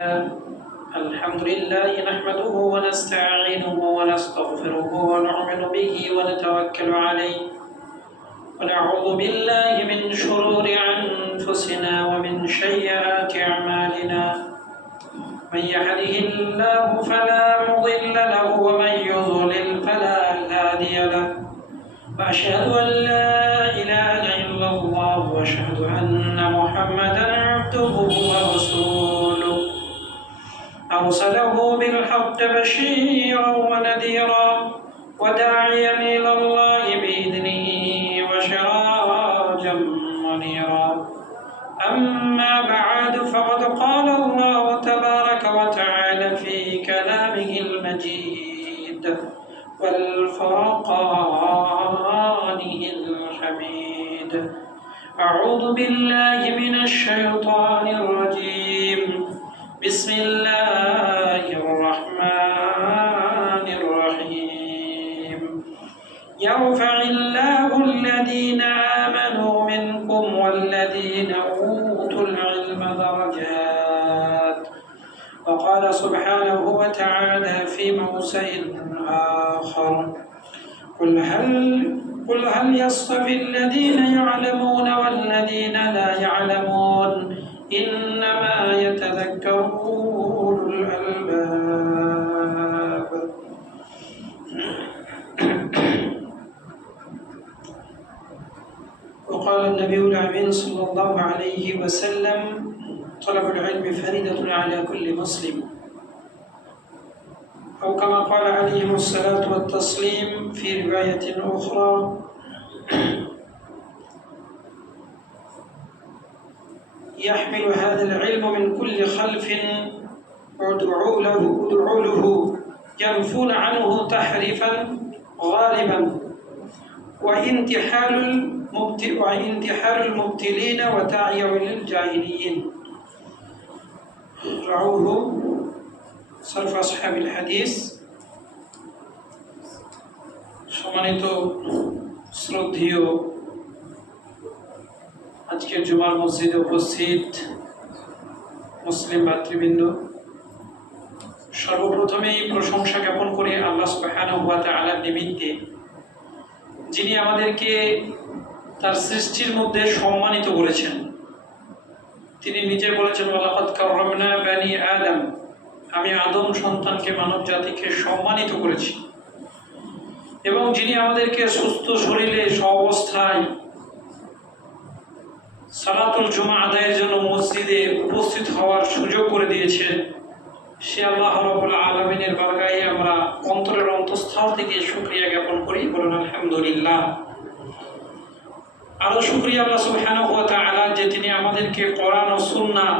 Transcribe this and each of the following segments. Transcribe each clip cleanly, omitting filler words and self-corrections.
الحمد لله نحمده ونستعينه ونستغفره ونؤمن به ونتوكل عليه ونعوذ بالله من شرور أنفسنا ومن سيئات أعمالنا من يهده الله فلا مضل له ومن يضلل فلا هادي له وأشهد أن لا إله إلا الله وأشهد أن محمدا عبده ورسوله أرسله بالحق بشيرا ونذيرا وداعيا إلى الله بإذنه وسراجا منيرا أما بعد فقد قال الله تبارك وتعالى في كلامه المجيد والفرقانه الحميد أعوذ بالله من الشيطان الرجيم بسم الله الرحمن الرحيم يرفع الله الذين آمنوا منكم والذين أوتوا العلم درجات وقال سبحانه وتعالى في موضع آخر قل هل يستوي الذين يعلمون والذين لا يعلمون إنما يتذكر أولو الألباب وقال النبي الأمين صلى الله عليه وسلم طلب العلم فريضة على كل مسلم أو كما قال عليه الصلاة والتسليم في رواية أخرى يحمل هذا العلم من كل خلف ادعوا له ينفون عنه تحريفا غالبا وانتحار المبتلين وتعيا للجاهليين رواه صرف أصحاب الحديث সম্মানিত শ্রদ্ধেয় আজকের জুমার মসজিদে উপস্থিত মুসলিম ভাতৃবৃন্দ, সর্বপ্রথমেই প্রশংসা জ্ঞাপন করে আল্লাহ সুবহানাহু ওয়া তাআলার নিমিত্তে, যিনি আমাদেরকে তার সৃষ্টির মধ্যে সম্মানিত করেছেন। তিনি নিজে বলেছেন, ওয়ালাকাদ কাররামনা বানি আদম, আমি আদম সন্তানকে, মানব জাতিকে সম্মানিত করেছি। এবং যিনি আমাদেরকে সুস্থ শরীরে সহাবস্থায় সালাতুল জুমা আদায়ের জন্য মসজিদে উপস্থিত হওয়ার সুযোগ করে দিয়েছেন, সে আল্লাহ রাব্বুল আলামিনের বারগাহে আমরা অন্তরের অন্তঃস্থল থেকে শুকরিয়া জ্ঞাপন করি। বলুন আলহামদুলিল্লাহ। আরো শুকরিয়া আল্লাহ সুবহানাহু ওয়া তাআলা, যে তিনি আমাদেরকে কোরআন ও সুন্নাহ,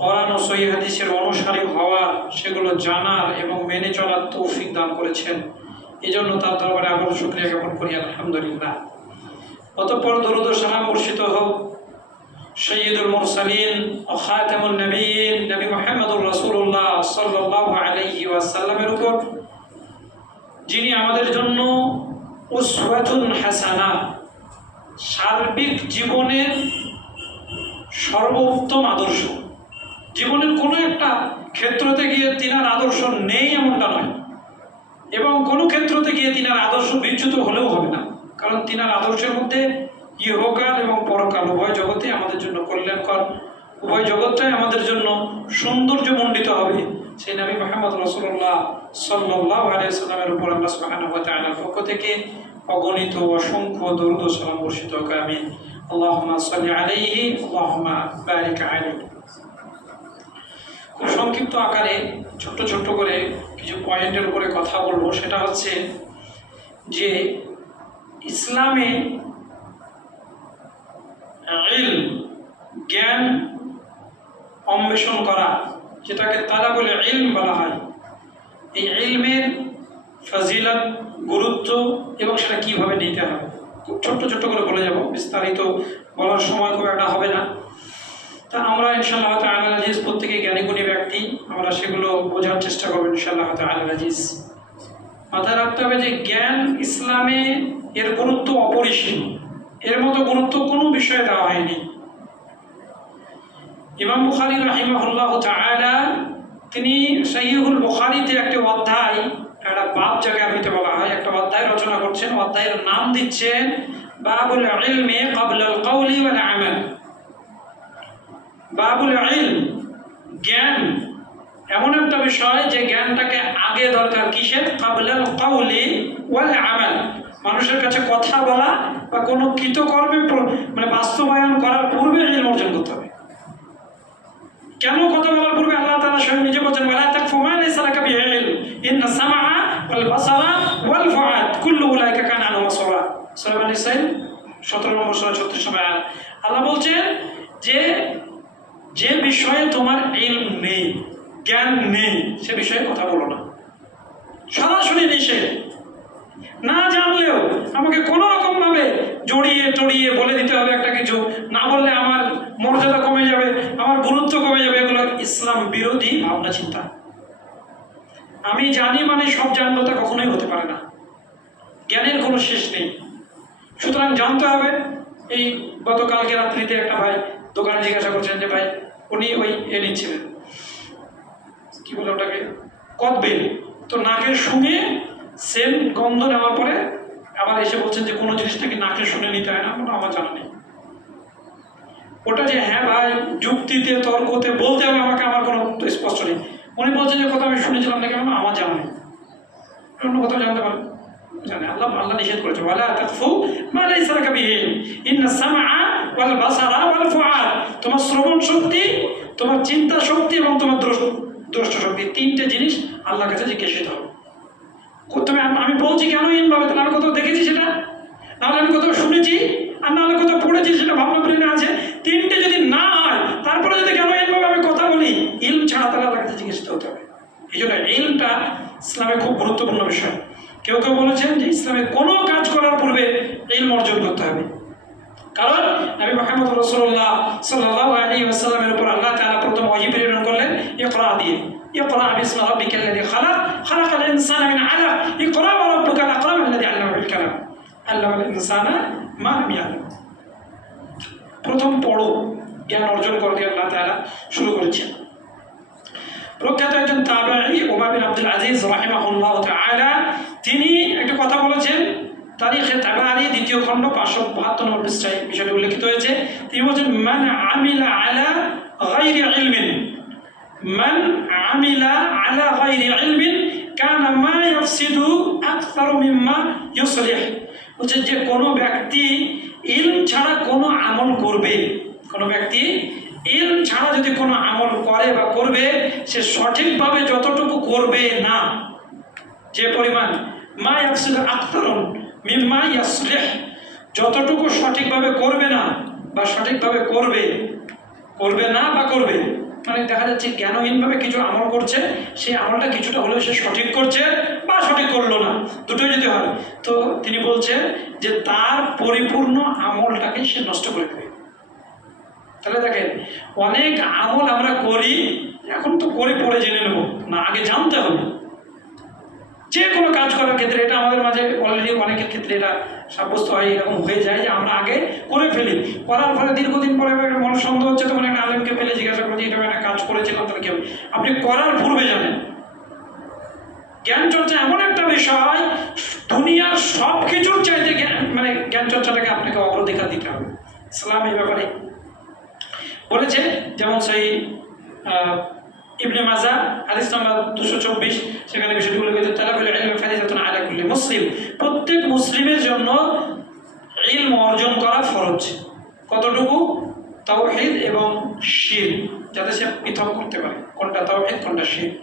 কোরআন ও সহিহ হাদিসের অনুসারী হওয়ার, সেগুলো জানার এবং মেনে চলার তৌফিক দান করেছেন। এই জন্য তার দরবারে আবারও শুকরিয়া জ্ঞাপন করি আলহামদুলিল্লাহ। অতঃপর দরুদ ও সালাম বর্ষিত হোক সাইয়্যিদুল মুরসালিন ও খাতামুন নবিয়্যিন নবী মুহাম্মদুর রাসূলুল্লাহ সাল্লাল্লাহু আলাইহি ওয়াসাল্লামের উপর, যিনি আমাদের জন্য উসওয়াতুন হাসানা, সার্বিক জীবনের সর্বোত্তম আদর্শ। জীবনের কোনো একটা ক্ষেত্রতে গিয়ে তিনার আদর্শ নেই এমনটা নয়, এবং কোনো ক্ষেত্রতে গিয়ে তিনার আদর্শ বিচ্যুত হলেও হবে না, কারণ তিনার আদর্শের মধ্যে ইহকাল এবং পরকাল উভয় জগতে আমাদের জন্য কল্যাণকর, উভয় জগৎটাই আমাদের জন্য সৌন্দর্যমণ্ডিত হবে। সেই নবী মুহাম্মদ রাসূলুল্লাহ সাল্লাল্লাহু আলাইহি ওয়াসাল্লামের উপর আল্লাহ সুবহানাহু ওয়া তাআলার পক্ষ থেকে অগণিত অসংখ্য দরুদ ও সালাম বর্ষিত হোক। আমিন। আল্লাহুম্মা সাল্লি আলাইহি আল্লাহুম্মা বারিক আলাইহি। খুব সংক্ষিপ্ত আকারে ছোট্ট ছোট্ট করে কিছু পয়েন্টের উপরে কথা বলবো। সেটা হচ্ছে যে ইসলামে জ্ঞান অন্বেষণ করা, যেটাকে তালাবুল ইলম বলা হয়, এই ইলমের ফজিলত, গুরুত্ব এবং সেটা কীভাবে নিতে হবে, খুব ছোট্ট ছোট্ট করে বলে যাব, বিস্তারিত বলার সময় খুব একটা হবে না। তা আমরা ইনশাআল্লাহ তাআলা আজিজ, প্রত্যেকে জ্ঞানীগুণী ব্যক্তি, আমরা সেগুলো বোঝার চেষ্টা করবো ইনশাআল্লাহ তাআলা আজিজ। মাথায় রাখতে হবে যে জ্ঞান ইসলামে এর গুরুত্ব অপরিসীম, এর মতো গুরুত্ব কোনো বিষয়ে দেওয়া হয়নি। ইমাম বুখারী রাহিমাহুল্লাহ তাআলা তিনি সহিহুল বুখারীতে একটা অধ্যায়, একটা বাব জায়গা হইতে বলা হয়, একটা অধ্যায় রচনা করছেন। অধ্যায়ের নাম দিচ্ছেন বাবুল ইলমি ক্বাবলাল কওলি ওয়াল আমাল। বাবুল ইলম, জ্ঞান এমন একটা বিষয় যে জ্ঞানটাকে আগে দরকার কিসের? ক্বাবলাল কওলি ওয়াল আমাল, মানুষের কাছে কথা বলা বা কোনো কৃতকর্মে মানে বাস্তবায়ন করার পূর্বে ইলম অর্জন করতে হবে। কেন কথা বলার পূর্বে আল্লাহ তাআলা স্বয়ং নিজে বলেছেন, ওয়ালা তাকফু মা লাইসা লাকা বিহি ইলম ইন্না সামআ ওয়াল বাসারা ওয়াল ফুআদ কুল্লু উলাইকা কানা আনহু মাসউলা। সূরা আন-নিসা 17 নম্বর সূরা 36 নম্বর আয়াত। আল্লাহ বলছেন যে যে বিষয়ে তোমার ইলম নেই, জ্ঞান নেই, সে বিষয়ে কথা বলো না। সরাসরি নিষেধ। না জানলেও আমাকে কোনো রকম ভাবে জড়িয়ে টড়িয়ে বলে দিতে হবে একটা কিছু, না বললে আমার মর্যাদা কমে যাবে, আমার গুরুত্ব কমে যাবে, এগুলো ইসলাম বিরোধী ভাবনা চিন্তা। আমি জানি মানে সব জানবো তা কখনোই হতে পারে না। জ্ঞানের কোনো শেষ নেই, সুতরাং জানতে হবে। এই গতকালকে রাত্রিতে একটা ভাই দোকানে জিজ্ঞাসা করছেন যে ভাই উনি ওই নিচ্ছিলেন, কি বলে ওটাকে, কদবেল, তো নাকের শুনে সেম গন্ধ নেওয়ার পরে আবার এসে বলছেন যে কোনো জিনিস নাকি নাকে শুনে নিতে হয় না, কোনো আমার জানা নেই। ওটা যে হ্যাঁ ভাই যুক্তিতে তর্কতে বলতে হবে আমাকে, আমার কোনো স্পষ্ট নেই। উনি বলছেন যে কথা আমি শুনেছিলাম নাকি, আমার জানা নেই, অন্য কোথাও জানতে পারেন জানে। আল্লাহ নিষেধ করেছে, ওয়ালা তাকফু মা লাইসা লাকা বিহি ইন্না সামআ ওয়াল বাসারা ওয়াল ফুআদ। তোমার শ্রবণ শক্তি, তোমার চিন্তা শক্তি এবং তোমার দ্রষ্টা শক্তি, তিনটে জিনিস আল্লাহর কাছে জিজ্ঞাসিত হবে। আমি বলছি কেন ইনভাবে, তাহলে আমি কোথাও দেখেছি সেটা, নাহলে আমি কোথাও শুনেছি, আর নাহলে কোথাও পড়েছি, সেটা ভাবনা ব্রেনে আছে। তিনটে যদি না হয়, তারপরে যদি কেন ইনভাবে আমি কথা বলি, ইলম ছাড়া তাহলে আল্লাহর কাছে জিজ্ঞাসিত হতে হবে। এই জন্য ইলমটা ইসলামে খুব গুরুত্বপূর্ণ বিষয়। কেউ কেউ বলেছেন যে ইসলামে কোনো কাজ করার পূর্বে ইলম অর্জন করতে হবে, কারণ নবী মুহাম্মদ রাসূলুল্লাহ সাল্লাল্লাহু আলাইহি ওয়াসাল্লামের উপর আল্লাহ তাআলা প্রথম ওহী প্রেরণ করলেন ইকরা দিয়ে। ইকরা বিসমি রাব্বিকাল্লাযী খালাক, খালাকাল ইনসানা মিন আলাক, ইকরা ওয়া রাব্বুকাল আকরাম আল্লাযী আল্লামা বিল কালাম, আল্লামাল ইনসানা মা লাম ইয়ালাম। প্রথম পড়ো, জ্ঞান অর্জন করো দিয়ে আল্লাহ তাআলা শুরু করেছেন। প্রখ্যাত একজন তাবেঈ ওমর বিন আব্দুল আজিজ রাহিমাহুল্লাহ তাআলা, তিনি একটা কথা বলেছেন, তারিখে তাবারি 2য় খণ্ড 572 নম্বর পৃষ্ঠায় বিষয়টি উল্লেখিত হয়েছে। তিনি বলছেন, মান আমিলা আলা গায়রি ইলমিন, মান আমিলা আলা গায়রি ইলমিন কানা মা ইয়াফসিদু আকসারু মিম্মা ইউসলিহ। বলছে যে কোনো ব্যক্তি ইলম ছাড়া কোনো আমল করবে, কোনো ব্যক্তি ইলম ছাড়া যদি কোনো আমল করে বা করবে, সে সঠিকভাবে যতটুকু করবে না, যে পরিমাণ মা ইয়াফসিদু আকসারু মিম্মা ইয়াসলিহ, যতটুকু সঠিকভাবে করবে না বা সঠিকভাবে করবে না বা করবে, মানে দেখা যাচ্ছে জ্ঞানহীনভাবে কিছু আমল করছে, সেই আমলটা কিছুটা হলেও সে সঠিক করছে বা সঠিক করলো না, দুটোই যদি হয়, তো তিনি বলছেন যে তার পরিপূর্ণ আমলটাকে সে নষ্ট করে দেবে। তাহলে দেখেন, অনেক আমল আমরা করি, এখন তো করে পড়ে জেনে নেব না, আগে জানতে হবে। যে কোনো কাজ করার ক্ষেত্রে এটা আমাদের মাঝে অলরেডি অনেকের ক্ষেত্রে এটা সাব্যস্ত হয়, এরকম হয়ে যায় যে আমরা আগে করে ফেলি, করার পরে দীর্ঘদিন পরে মনে সন্দেহ হচ্ছে, তখন একটা আলেমকে পেলে জিজ্ঞাসা করছি এটা একটা কাজ করেছিলাম, তাহলে কেউ, আপনি করার পূর্বে জানেন। জ্ঞান চর্চা এমন একটা বিষয়, দুনিয়ার সব কিছুর চাইতে জ্ঞান চর্চাটাকে আপনাকে অগ্রাধিকার দিতে হবে। ইসলাম এই ব্যাপারে বলেছে, যেমন সেই ইবনে মাজাহ হাদিস নাম্বার 224, সেখানে বিষয়টি উল্লেখ করেছে, তালাবুল ইলমি ফারিদাতুন আলা কুল্লি মুসলিম, প্রত্যেক মুসলিমের জন্য ইলম অর্জন করা ফরজ। কতটুকু? তাওহীদ এবং শিরক, যাতে সে পৃথক করতে পারে কোনটা তাওহীদ কোনটা শিরক,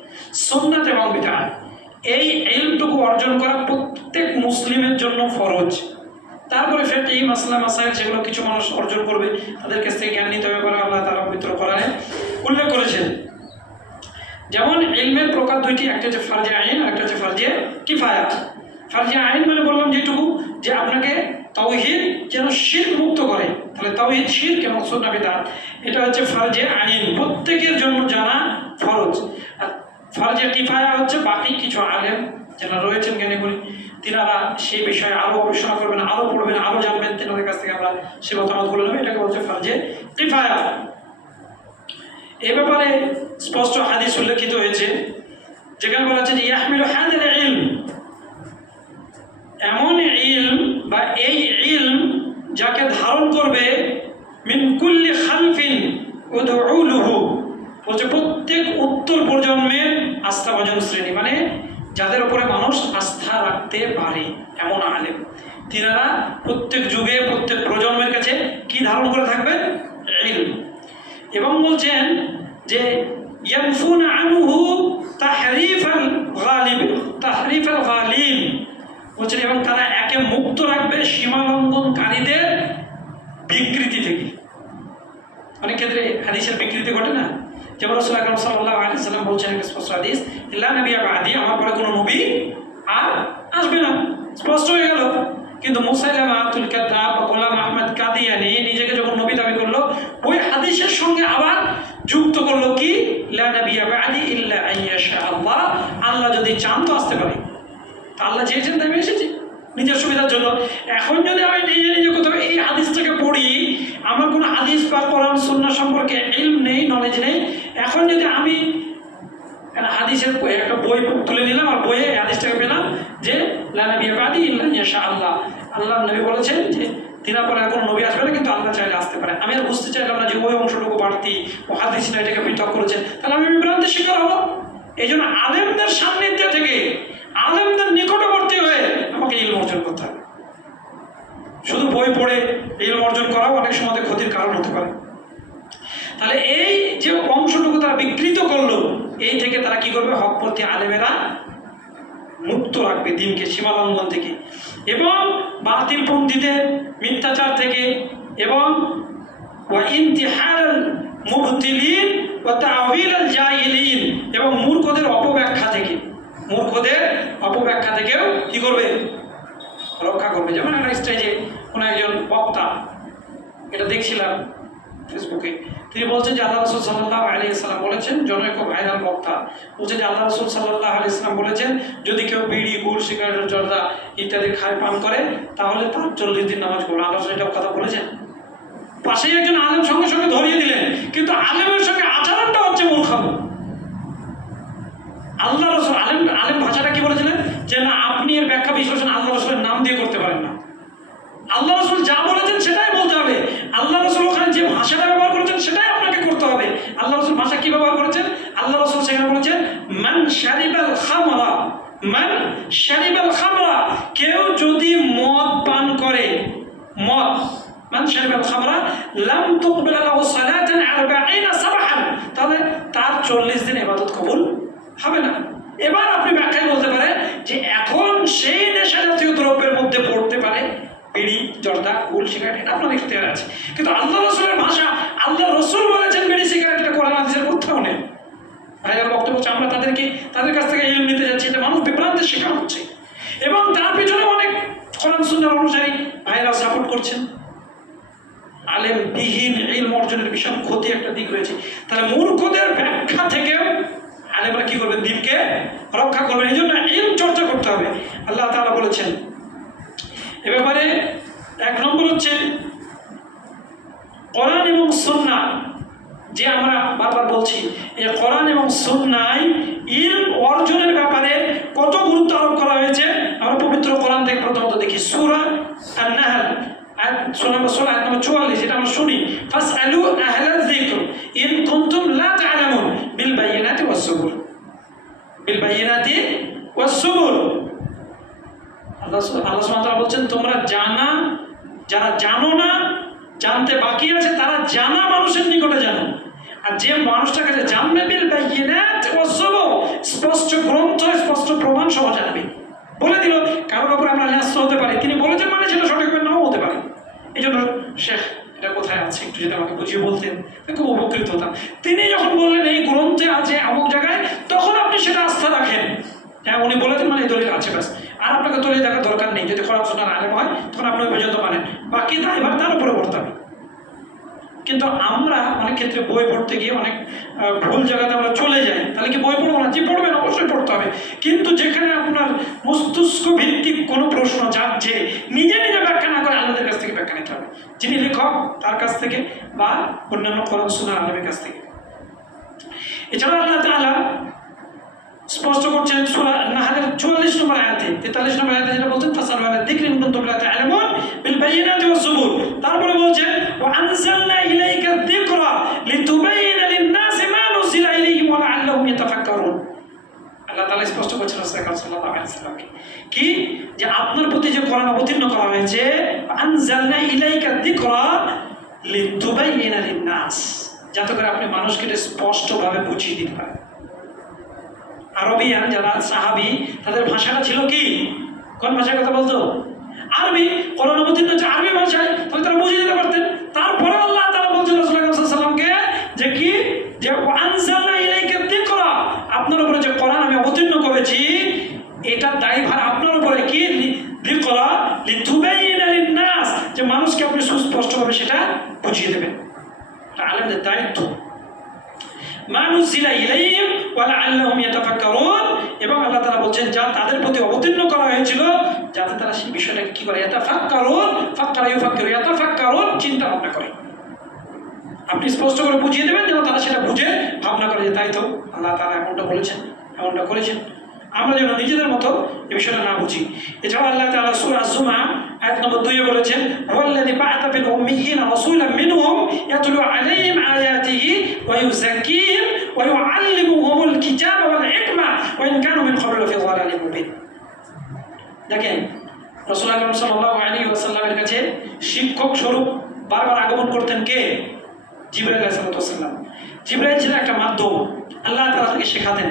সুন্নাত এবং বিদআত। এই ইলমটুকু অর্জন করা প্রত্যেক মুসলিমের জন্য ফরজ। তারপরে ফিকহি মাসলা মাসাইল যেগুলো কিছু মানুষ অর্জন করবে, তাদের কাছ থেকে জ্ঞান নিতে হবে বলে আল্লাহ তাআলা পবিত্র কোরআনে উল্লেখ করেছেন। যেমন ইলমের প্রকার দুইটি, একটা হচ্ছে ফারজে আইন আর একটা হচ্ছে ফারজে কিফায়া। ফারজে আইন মানে বললাম যেটুকু যে আপনাকে তাওহীদ যেন শিরক মুক্ত করে, তাহলে তাওহীদ, শিরক এবং সুন্নাহ বিদআত, এটা হচ্ছে ফারজে আইন, প্রত্যেকের জন্য জানা ফরজ। আর ফারজে কিফায়া হচ্ছে বাকি কিছু আলেম যারা রয়েছেন জ্ঞানীগুণী, তিনারা সেই বিষয়ে আরও গবেষণা করবেন, আরও পড়বেন, আরও জানবেন, তিনাদের কাছ থেকে আমরা সে মতামতগুলো নেব, এটাকে বলছে ফারজে কিফায়া। এ ব্যাপারে স্পষ্ট হাদিস উল্লেখিত হয়েছে, যেখানে বলা হচ্ছে যে ইয়াহমিলু হাযাল ইলম, এমন ইলম বা এই ইলম যাকে ধারণ করবে, মিন কুল্লি খালফিন উদউলুহু, বলছে প্রত্যেক উত্তর প্রজন্মের আস্থাভাজন শ্রেণী, মানে যাদের উপরে মানুষ আস্থা রাখতে পারে এমন আলেম, তিনারা প্রত্যেক যুগে প্রত্যেক প্রজন্মের কাছে কি ধারণ করে থাকবেন? ইলম। এবং বলছেন যে ইয়ানফুনা আনহু তাহরিফাল গালিব, তাহরিফাল গালিব, বলছেন এবং তারা একে মুক্ত রাখবে সীমালঙ্ঘনকারীদের বিকৃতি থেকে। অনেক ক্ষেত্রে হাদিসের বিকৃতি ঘটে না, যেমন রাসূলুল্লাহ সাল্লাল্লাহু আলাইহি ওয়াসাল্লাম বলছেন একটা স্পষ্ট হাদিস, লা নবিয়্যা বা'দি, আমার পরে কোনো নবী আর আসবে না, স্পষ্ট হয়ে গেল। কিন্তু মুসাইলামাতুল কাযযাব বা গোলাম আহমদ কাদিয়ানী নিজেকে যখন নবী দাবি করলো, ওই হাদিসের সঙ্গে আবার যুক্ত করলো কি, লা নবিয়্যা বা'দি ইল্লা আইয়াশা আল্লাহ, আল্লাহ যদি চান তো আসতে পারে। আল্লাহ চেয়েছেন তাই আমি এসেছি নিজের সুবিধার জন্য। এখন যদি আমি নিজে নিজে কোথাও এই হাদিসটাকে পড়ি, আমার কোনো হাদিস বা কোরআন সুন্নাহ সম্পর্কে ইলম নেই, নলেজ নেই, এখন যদি আমি হাদিসের একটা বই তুলে নিলাম আর বইয়ে হাদিসটাকে পেলাম যে লা নবিয়্যা বা'দি ইল্লা ইয়াশা আল্লাহ, আল্লাহ নবী বলেছেন যে তিনার পরে কোনো নবী আসবে না, কিন্তু আল্লাহ চাইলে আসতে পারে। আমি আর বুঝতে চাইলাম না যে ওই অংশটুকু বাড়তি ও হাদিস না এটাকে পৃথক করেছেন, তাহলে আমি বিভ্রান্তির শিকার হবো। এই জন্য আলেমদের সান্নিধ্য থেকে, আলেমদের নিকটবর্তী হয়ে আমাকে ইলম অর্জন করতে হবে। শুধু বই পড়ে ইলম অর্জন করাও অনেক সময় ক্ষতির কারণ হতে পারে। তাহলে এই যে অংশটুকু তারা বিকৃত করলো, এই থেকে তারা কি করবে? হকপন্থী আলেমেরা মুক্ত রাখবে দিনকে সীমালঙ্ঘন থেকে, এবং বাতিলপন্থীদের মিথ্যাচার থেকে, এবং ওয়া ইনতিহারাল মুবতিলিন ওয়া তা'ওয়িলাল জাহিলিন, এবং মূর্খদের অপব্যাখ্যা থেকে, মূর্খদের অপব্যাখ্যা থেকেও কি করবে? রক্ষা করবে। যেমন একটা স্টেজে কোনো একজন বক্তা, এটা দেখছিলাম ফেসবুকে, তিনি বলছেন যে আল্লাহ রাসূল সাল্লাল্লাহু আলাইহি ওয়াসাল্লাম বলেছেন, জনৈক ভাইরাল বক্তা বলছেন যে আল্লাহ রাসূল সাল্লাল্লাহু আলাইহি ওয়াসাল্লাম বলেছেন, যদি কেউ বিড়ি, গুড়, সিগারেট, জর্দা ইত্যাদি খায়, পান করে, তাহলে তার 40 দিন নামাজ পড়বে। আল্লাহ রাসূল এটা কথা বলেছেন। পাশেই একজন আলেম সঙ্গে সঙ্গে ধরিয়ে দিলেন, কিন্তু আলেমের সঙ্গে আচরণটা হচ্ছে মূর্খামি। আল্লাহ রাসূল আলেম ভাষাটা কি বলেছিলেন? যে না, আপনি এর ব্যাখ্যা বিশ্লেষণ আল্লাহ রাসূলের নাম দিয়ে করতে পারেন না। আল্লাহ রাসূল যা বলেছেন সেটাই বলতে হবে। আল্লাহ রাসূল ওখানে যে ভাষাটা ব্যবহার করেছেন সেটাই আপনাকে করতে হবে। আল্লাহ রাসূল ভাষা কি ব্যবহার করেছেন? আল্লাহ রাসূল সেখানে বলেছেন মান শারিবাল খামরা, মান শারিবাল খামরা, কেউ যদি মদ পান করে, মদ, মান শারিবাল খামরা লাম তুকবাল লাহু সালাতান 40 সাবহান, তাহলে তার 40 দিন ইবাদত কবুল হবে না। এবার আপনি ব্যাখ্যায় বলতে পারেন যে এখন সেই নেশা জাতীয় দ্রব্যের মধ্যে পড়তে পারে বিড়ি, জর্দা, গুল, সিগারেট, এটা আপনার ইখতিয়ার আছে, কিন্তু আল্লাহ রাসূলের ভাষা, আল্লাহ রাসূল বলেছেন বিড়ি, সিগারেট, এটা কোরআন হাদিসের কোথাও নেই। ভাইয়ের বক্তব্য হচ্ছে আমরা তাদের কাছ থেকে ইলম নিতে যাচ্ছি, এটা মানুষ বিভ্রান্তির শিকার হচ্ছে, এবং তার পিছনে অনেক কোরআন সুন্নাহর অনুসারী ভাইয়েরা সাপোর্ট করছেন। আলেম বিহীন ইলম অর্জনের বিশাল ক্ষতি একটা দিক রয়েছে। তাহলে মূর্খদের ব্যাখ্যা থেকেও আলেমরা কি করবেন? দিনকে রক্ষা করবেন। এই জন্য ইলম চর্চা করতে হবে। আল্লাহ তাআলা বলেছেন এ ব্যাপারে, এক নম্বর হচ্ছে কোরআন এবং সুন্নাহ, যে আমরা বারবার বলছি এই কোরআন এবং সুন্নাহয় ইলম অর্জনের ব্যাপারে কত গুরুত্ব আরোপ করা হয়েছে। আমরা পবিত্র কোরআন থেকে প্রথমত দেখি সূরা আন-নাহল আয়াত নম্বর 44, এটা আমরা শুনি, ফাসআলু আহলায যিকর ইন কুনতুম লা তা'লামুন বিল বায়িনাতি ওয়াস সুবুর, বিল বায়িনাতি ওয়াস সুবুর। আল্লাহ সুবহানাহু ওয়া তাআলা বলছেন তোমরা যারা জানো না, জানতে বাকি আছে, তারা জানা মানুষের নিকটে জানো, আর যে মানুষটার কাছে জানবে বিল বায়িনাত ওয়াস সুবুর, স্পষ্ট গ্রন্থ, স্পষ্ট প্রমাণ সহ জানবে। বলে দিল কারোর উপর আমরা ন্যস্ত হতে পারি, তিনি বলেছেন মানে সেটা সঠিকভাবে নাও হতে পারে। এই জন্য শেখ এটা কোথায় আছে একটু যদি আমাকে বুঝিয়ে বলতেন খুব উপকৃত হতাম। তিনি যখন বললেন এই গ্রন্থে আছে অমুক জায়গায়, তখন আপনি সেটা আস্থা রাখেন, হ্যাঁ উনি বলেছেন মানে এই দলিল আছে, ব্যাস, আর আপনাকে দলিল দেখার দরকার নেই। যদি কোরআন সুন্নাহর আলেম হয় তখন আপনি ওই পর্যন্ত মানেন, বাকি দায়ভার তার উপরে বর্তাবে। কিন্তু আমরা অনেক ক্ষেত্রে বই পড়তে গিয়ে অনেক ভুল জায়গাতে আমরা চলে যাই। তাহলে কি বই পড়বো না? জি পড়বেন, অবশ্যই পড়তে হবে, কিন্তু যেখানে আপনার মস্তিষ্ক ভিত্তিক কোনো প্রশ্ন জাগছে, নিজে নিজে ব্যাখ্যা না করে আলেমদের কাছ থেকে ব্যাখ্যা নিতে হবে, যিনি লেখক তার কাছ থেকে বা অন্যান্য কোরআন সুন্নাহর আলেমের কাছ থেকে। এছাড়া আল্লাহ তাআলা স্পষ্ট করছেন সূরা নাহলের 44 নম্বর আয়াতে, 43 নম্বর আয়াতে যেটা বলছেন ফাসালু আলা যিকরি ইন কুনতুম লা তা'লামুন বিল বায়িনাতি ওয়াজ জুবুর। তারপরে বলছেন ওয়া আনজালনা ইলাইকা যিকরা লিতুবাইয়িনা লিন-নাসি মা নুজিলা ইলাইহিম ওয়া লা'আল্লাহুম ইয়াতাফাক্কারুন। আল্লাহ তাআলা স্পষ্ট করছেন রাসূল সাল্লাল্লাহু আলাইহি ওয়াসাল্লামকে কি, যে আপনার প্রতি যে কোরআন অবতীর্ণ করা হয়েছে, আনজালনা ইলাইকা যিকরা লিতুবাইয়িনা লিন-নাস, যাতে করে আপনি মানুষকে স্পষ্টভাবে বুঝিয়ে দিতে পারেন। আরবিয়ান যারা সাহাবি, তাদের ভাষাটা ছিল কি, কোন ভাষায় কথা বলতো? আরবি। কোরআন অবতীর্ণ হচ্ছে আরবি ভাষায়, তাহলে তারা বুঝিয়ে দিতে পারতেন। তারপরে আল্লাহ তাআলা বলছেন রাসূলুল্লাহ সাল্লাল্লাহু আলাইহি ওয়াসাল্লামকে যে কি, যে আনজালনা ইলাইকা যিকরা, আপনার উপরে যে কোরআন আমি অবতীর্ণ করেছি এটার দায়ভার আপনার উপরে, কি যিকরা লিতুবাইয়িনা লিন-নাস, যে মানুষকে আপনি সুস্পষ্টভাবে সেটা বুঝিয়ে দেবেন। এটা আলেমদের দায়িত্ব। মা নুজিলা ইলাইহিম ওয়া লা'আল্লাহুম ইয়াতাফাক্কারুন, এবং আল্লাহ তাআলা বলছেন যা তাদের প্রতি অবতীর্ণ করা হয়েছিল যাতে তারা সেই বিষয়টাকে কি করে, ইয়াতাফাক্কারুন, ফাক্কারা ইউফাক্কিরু, ইয়াতাফাক্কারুন, চিন্তা ভাবনা করে। আপনি স্পষ্ট করে বুঝিয়ে দেবেন যেন তারা সেটা বুঝে ভাবনা করে, যে তাই তো আল্লাহ তাআলা এমনটা বলেছেন, এমনটা করেছেন, আমরা যেন নিজেদের মতো এই বিষয়টা না বুঝি। এছাড়া আল্লাহ তাআলা সূরা আজ-জুমা আয়াত নম্বর 2 এ বলেছেন ওয়াল্লাযী বা'আথা ফিল উম্মিয়্যিনা রাসূলাম মিনহুম ইয়াতলু আলাইহিম আয়াতিহি ওয়া ইউযাক্কিহিম ওয়া ইউআল্লিমুহুমুল কিতাবা ওয়াল হিকমা ওয়া ইন কানু মিন ক্বাবলু ফি যালালিম মুবিন। দেখেন রাসূল আকরাম সাল্লাল্লাহু আলাইহি ওয়াসাল্লামের কাছে শিক্ষক স্বরূপ বারবার আগমন করতেন কে? জিবরাইল আলাইহিস সালাম। জিবরাইল ছিল একটা মাধ্যম, আল্লাহ তাআলা তাকে শেখাতেন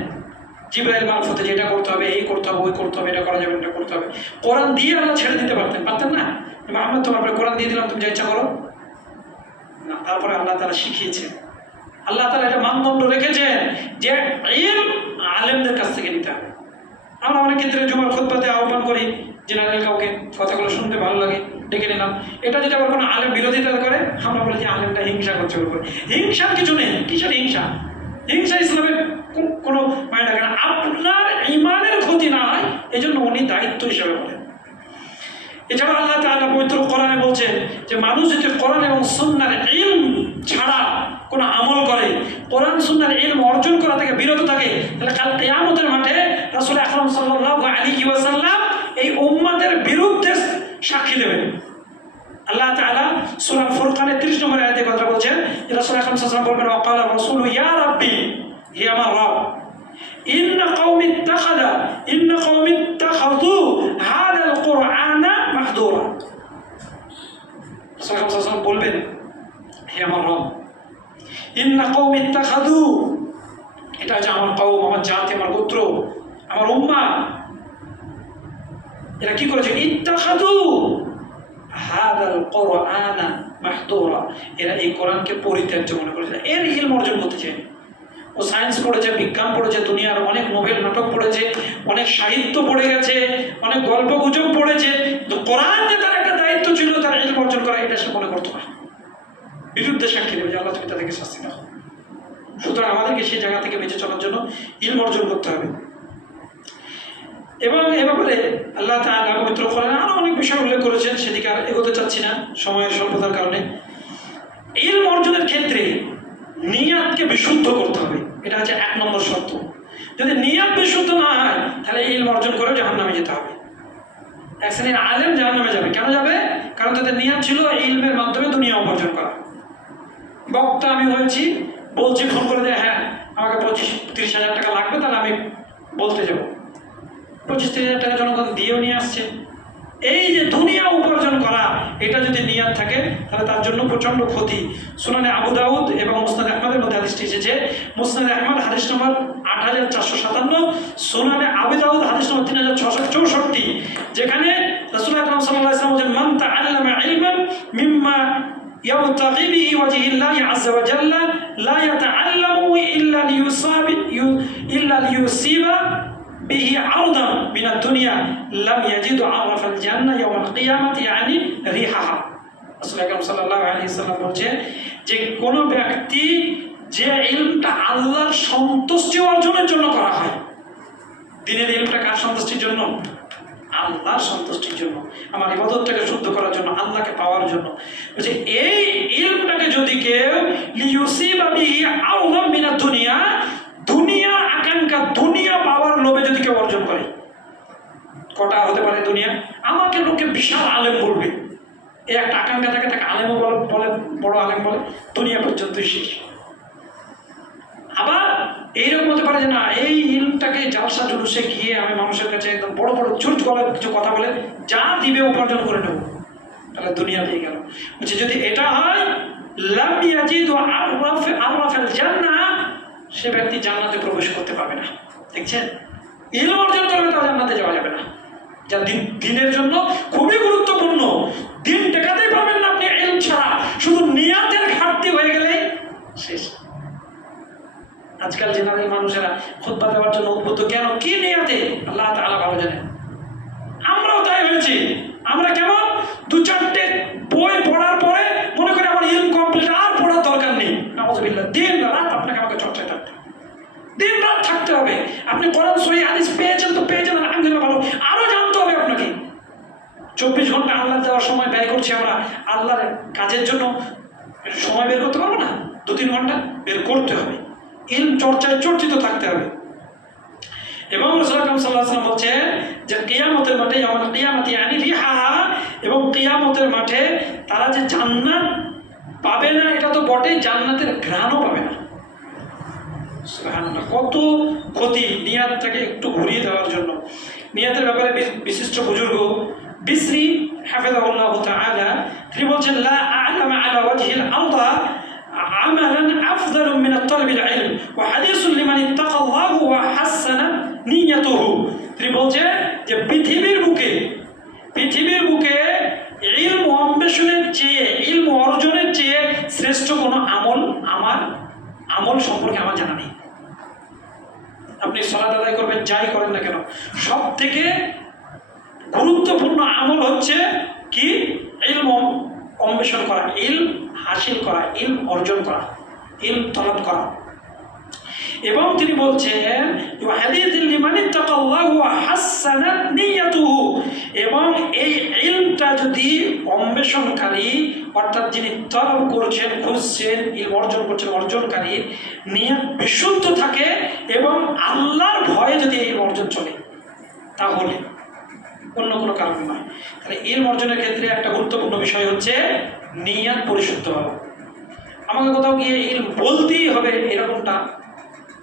জিবরাইল মারফতে যে এটা করতে হবে, এই করতে হবে, ওই করতে হবে, এটা করা যাবে, এটা করতে হবে। কোরআন দিয়ে আল্লাহ ছেড়ে দিতে পারতেন না? মুহাম্মদ তোমার কোরআন দিয়ে দিলাম, তুমি যা ইচ্ছা করো না। তারপরে আল্লাহ তাআলা শিখিয়েছেন, আল্লাহ তাআলা এটা মানদণ্ড রেখেছেন যে ইলম আলেমদের কাছ থেকে নিতে হবে। আমরা অনেক ক্ষেত্রে জুমার খুতবাতে আহ্বান করি জেনারেল কাউকে, কথাগুলো শুনতে ভালো লাগে, ডেকে নিলাম। এটা যদি আবার কোনো আলেম বিরোধিতা করে আমরা বলি যে আলেমটা হিংসা করছে। ওর উপরে হিংসার কিছু নেই। কিসের হিংসা? হিংসা ইসলামের কোনো মানে না। কেন আপনার ঈমানের ক্ষতি না হয় এই জন্য উনি দায়িত্ব হিসেবে বলেন। এছাড়া আল্লাহ তাআলা পবিত্র কোরআনে বলছেন যে মানুষ যদি কোরআন এবং সুন্নাহর ইলম ছাড়া কোনো আমল করে, কোরআন সুন্নাহর ইলম অর্জন করা থেকে বিরত থাকে, তাহলে কাল কিয়ামতের মাঠে রাসূল আকরাম সাল্লাল্লাহু আলাইহি ওয়াসাল্লাম এই উম্মতের বিরুদ্ধে সাক্ষী দেবেন। আল্লাহ তাআলা সূরা ফুরকানের 30 নম্বর আয়াতে কথা বলছেন, রাসূল আকরাম সাল্লাল্লাহু আলাইহি ওয়াসাল্লাম বলবেন ওয়াকালা রাসূলু ইয়া রাব্বি, হে আমার রব, ইন্না কওমি ইত্তাখাযু হাযাল কুরআনা মাহদুরা। রাসূল আকরাম সাল্লাল্লাহু আলাইহি ওয়াসাল্লাম বলবেন, হে আমার রব, ইন্না কওমি ইত্তাখাযু, এটা যে আমার কওম, আমার জাতি, আমার গোত্র, আমার উম্মাহ, এরা কি করেছে? ইত্তাখাযু হাযাল কুরআনা মাহদুরা, এরা এই কোরআনকে পরিত্যাজ্য মনে করেছে, এর ইলম অর্জন করতে চায়। ও সায়েন্স পড়েছে, বিজ্ঞান পড়েছে, দুনিয়ার অনেক নোবেল নাটক পড়েছে, অনেক সাহিত্য পড়ে গেছে, অনেক গল্প গুজব পড়েছে, তো কোরআন যে তার একটা দায়িত্ব ছিল তার ইলম অর্জন করা, এটা সে মনে করতো না। বিরুদ্ধে সাক্ষী দেবে যে আল্লাহ তুমি তাদেরকে শাস্তি দাও। সুতরাং আমাদেরকে সেই জায়গা থেকে বেঁচে চলার জন্য ইলম অর্জন করতে হবে। এবং এ ব্যাপারে আল্লাহ তাআলা পবিত্র কোরআনে আরো অনেক বিষয় উল্লেখ করেছেন, সেদিকে আর এগোতে চাচ্ছি না সময়ের স্বল্পতার কারণে। ইলম অর্জনের ক্ষেত্রে নিয়াতকে বিশুদ্ধ করতে হবে, এটা হচ্ছে 1 নম্বর শর্ত। যদি নিয়াত বিশুদ্ধ না হয় তাহলে ইলম অর্জন করে জাহান্নামে যেতে হবে। এক শ্রেণীর আলেম জাহান্নামে যাবে। কেন যাবে? কারণ তাদের নিয়াত ছিল ইলমের মাধ্যমে দুনিয়া উপার্জন করা। বক্তা আমি হয়েছি, বলছি ফোন করে দেয়, হ্যাঁ আমাকে 25-30 হাজার টাকা লাগবে, তাহলে আমি বলতে যাব। 25-30 হাজার টাকা জনগণ দিয়েও নিয়ে আসছে। এই যে দুনিয়া উপার্জন করা, এটা যদি নিয়াত থাকে তাহলে তার জন্য প্রচন্ড ক্ষতি। সুনানে আবু দাউদ এবং মুসনাদ আহমদের মধ্যে হাদিসটি এসেছে। মুসনাদ আহমদ হাদিস নম্বর 8457, সুনানে আবু দাউদ হাদিস নম্বর 3664, যেখানে রাসূলুল্লাহ সাল্লাল্লাহু আলাইহি ওয়াসাল্লাম বলেন, মান তাআল্লামা ইলমান মিম্মা ইয়াবতাগি বিহি ওয়াজহিল্লাহি আযজা ওয়া জাল্লা লা ইয়াতাআল্লামু ইল্লা লিয়ুসিবা বিহি আরদান মিনাদ দুনিয়া লাম ইয়াজিদু আরাফাল জান্নাহ ইয়াওমাল কিয়ামাতি ইয়ানি রিহাহা। রাসূল আকরাম সাল্লাল্লাহু আলাইহি ওয়াসাল্লাম বলেন যে কোনো ব্যক্তি যে ইলমটা আল্লাহর সন্তুষ্টি অর্জনের জন্য করা হয়, দ্বীনের ইলমটা কার সন্তুষ্টির জন্য? আল্লাহর সন্তুষ্টির জন্য, আমার ইবাদতটাকে শুদ্ধ করার জন্য, আল্লাহকে পাওয়ার জন্য। বলছে এই ইলমটাকে যদি কেউ লিইউসিবা বিহি আওযাম মিনাদ দুনিয়া, দুনিয়া আকাঙ্ক্ষা, দুনিয়া পাওয়ার লোভে যদি কেউ অর্জন করে, কটা হতে পারে দুনিয়া, আমাকে লোকে বিশাল আলেম বলবে, এই একটা আকাঙ্ক্ষা থাকে, তাকে আলেমও বলে, বড় আলেম বলে, দুনিয়া পর্যন্তই শেষ। আবার এইরকম হতে পারে যে না, এই ইলমটাকে জালসা জুলুসে গিয়ে আমি মানুষের কাছে একদম বড় বড় চুট গলার কিছু কথা বলে যা দিবে উপার্জন করে নেব, তাহলে দুনিয়া পেয়ে গেল। বলছে যদি এটা হয়, লাম ইয়াজিদু আররাফাল জান্নাহ, সে ব্যক্তি জান্নাতে প্রবেশ করতে পারবে না। দেখছেন, ইলম অর্জন করবে তাও জান্নাতে যাওয়া যাবে না, যা দিনের জন্য খুবই গুরুত্বপূর্ণ। দিন টেকাতেই পারবেন না আপনি ইলম ছাড়া, শুধু নিয়াতের ঘাটতি হয়ে গেলে শেষ। আজকাল জেনারেল মানুষেরা খুতবা দেওয়ার জন্য উদ্বুদ্ধ, কেন, কি নিয়াতে, আল্লাহ তাআলা ভালো জানেন। আমরাও তাই হয়েছি। আমরা কেমন, দু চারটে বই পড়ার পরে মনে করি আমার ইলম কমপ্লিট, আর পড়ার দরকার নেই। নাউযুবিল্লাহ, দিন রাত আপনাকে আমাকে চর্চায় থাকতে হবে, দিন রাত থাকতে হবে। আপনি কোরআন সহিহ হাদিস পেয়েছেন তো পেয়েছেন, আলহামদুলিল্লাহ ভালো, আরো জানতে হবে আপনাকে। 24 ঘন্টা আল্লাহ দেওয়ার সময় ব্যয় করছি আমরা আল্লাহর কাজের জন্য, সময় বের করতে পারবো না? 2-3 ঘন্টা বের করতে হবে, ইলম চর্চায় চর্চিত থাকতে হবে। এবং রাসূল আকরাম সাল্লাল্লাহু আলাইহি ওয়াসাল্লাম বলছেন যে কিয়ামতের মাঠে, ইয়াউমুল কিয়ামাতি ইয়ানি রিহাহা, এবং কিয়ামতের মাঠে তারা যে জান্নাত পাবে না এটা তো বটেই, জান্নাতের ঘ্রাণও পাবে না। সুবহানাল্লাহ, কত ক্ষতি নিয়াতটাকে একটু ঘুরিয়ে দেওয়ার জন্য। নিয়াতের ব্যাপারে বিশিষ্ট বুজুর্গ বিসরি হাফিজাহুল্লাহু তাআলা তিনি বলছেন, লা আ'লামু আলা ওয়াজহিল আরদা আমালান আফদালু মিন তালবিল ইলম ওয়া হাদিসুন লিমান ইত্তাকাল্লাহু ওয়া হাসানাত নিয়াতুহু। তিনি বলছেন যে পৃথিবীর বুকে ইলম অন্বেষণের চেয়ে, ইলম অর্জনের চেয়ে শ্রেষ্ঠ কোনো আমল সম্পর্কে আমার জানা নেই। আপনি সালাত আদায় করবেন, যাই করেন না কেন, সব থেকে গুরুত্বপূর্ণ আমল হচ্ছে কি, ইলম অন্বেষণ করা, ইলম হাসিল করা, ইলম অর্জন করা, ইলম তলব করা। এবং তিনি বলছেন এবং এই ইলমটা যদি অন্বেষণকারী, অর্থাৎ যিনি তলব করছেন, খুঁজছেন, ইলম অর্জন করছেন, অর্জনকারী নিয়ত বিশুদ্ধ থাকে এবং আল্লাহর ভয়ে যদি এই অর্জন চলে, তাহলে অন্য কোনো কারণ নয়। তাহলে ইলম অর্জনের ক্ষেত্রে একটা গুরুত্বপূর্ণ বিষয় হচ্ছে নিয়ত পরিশুদ্ধ হওয়া। আমাকে কোথাও গিয়ে ইলম বলতেই হবে এরকমটা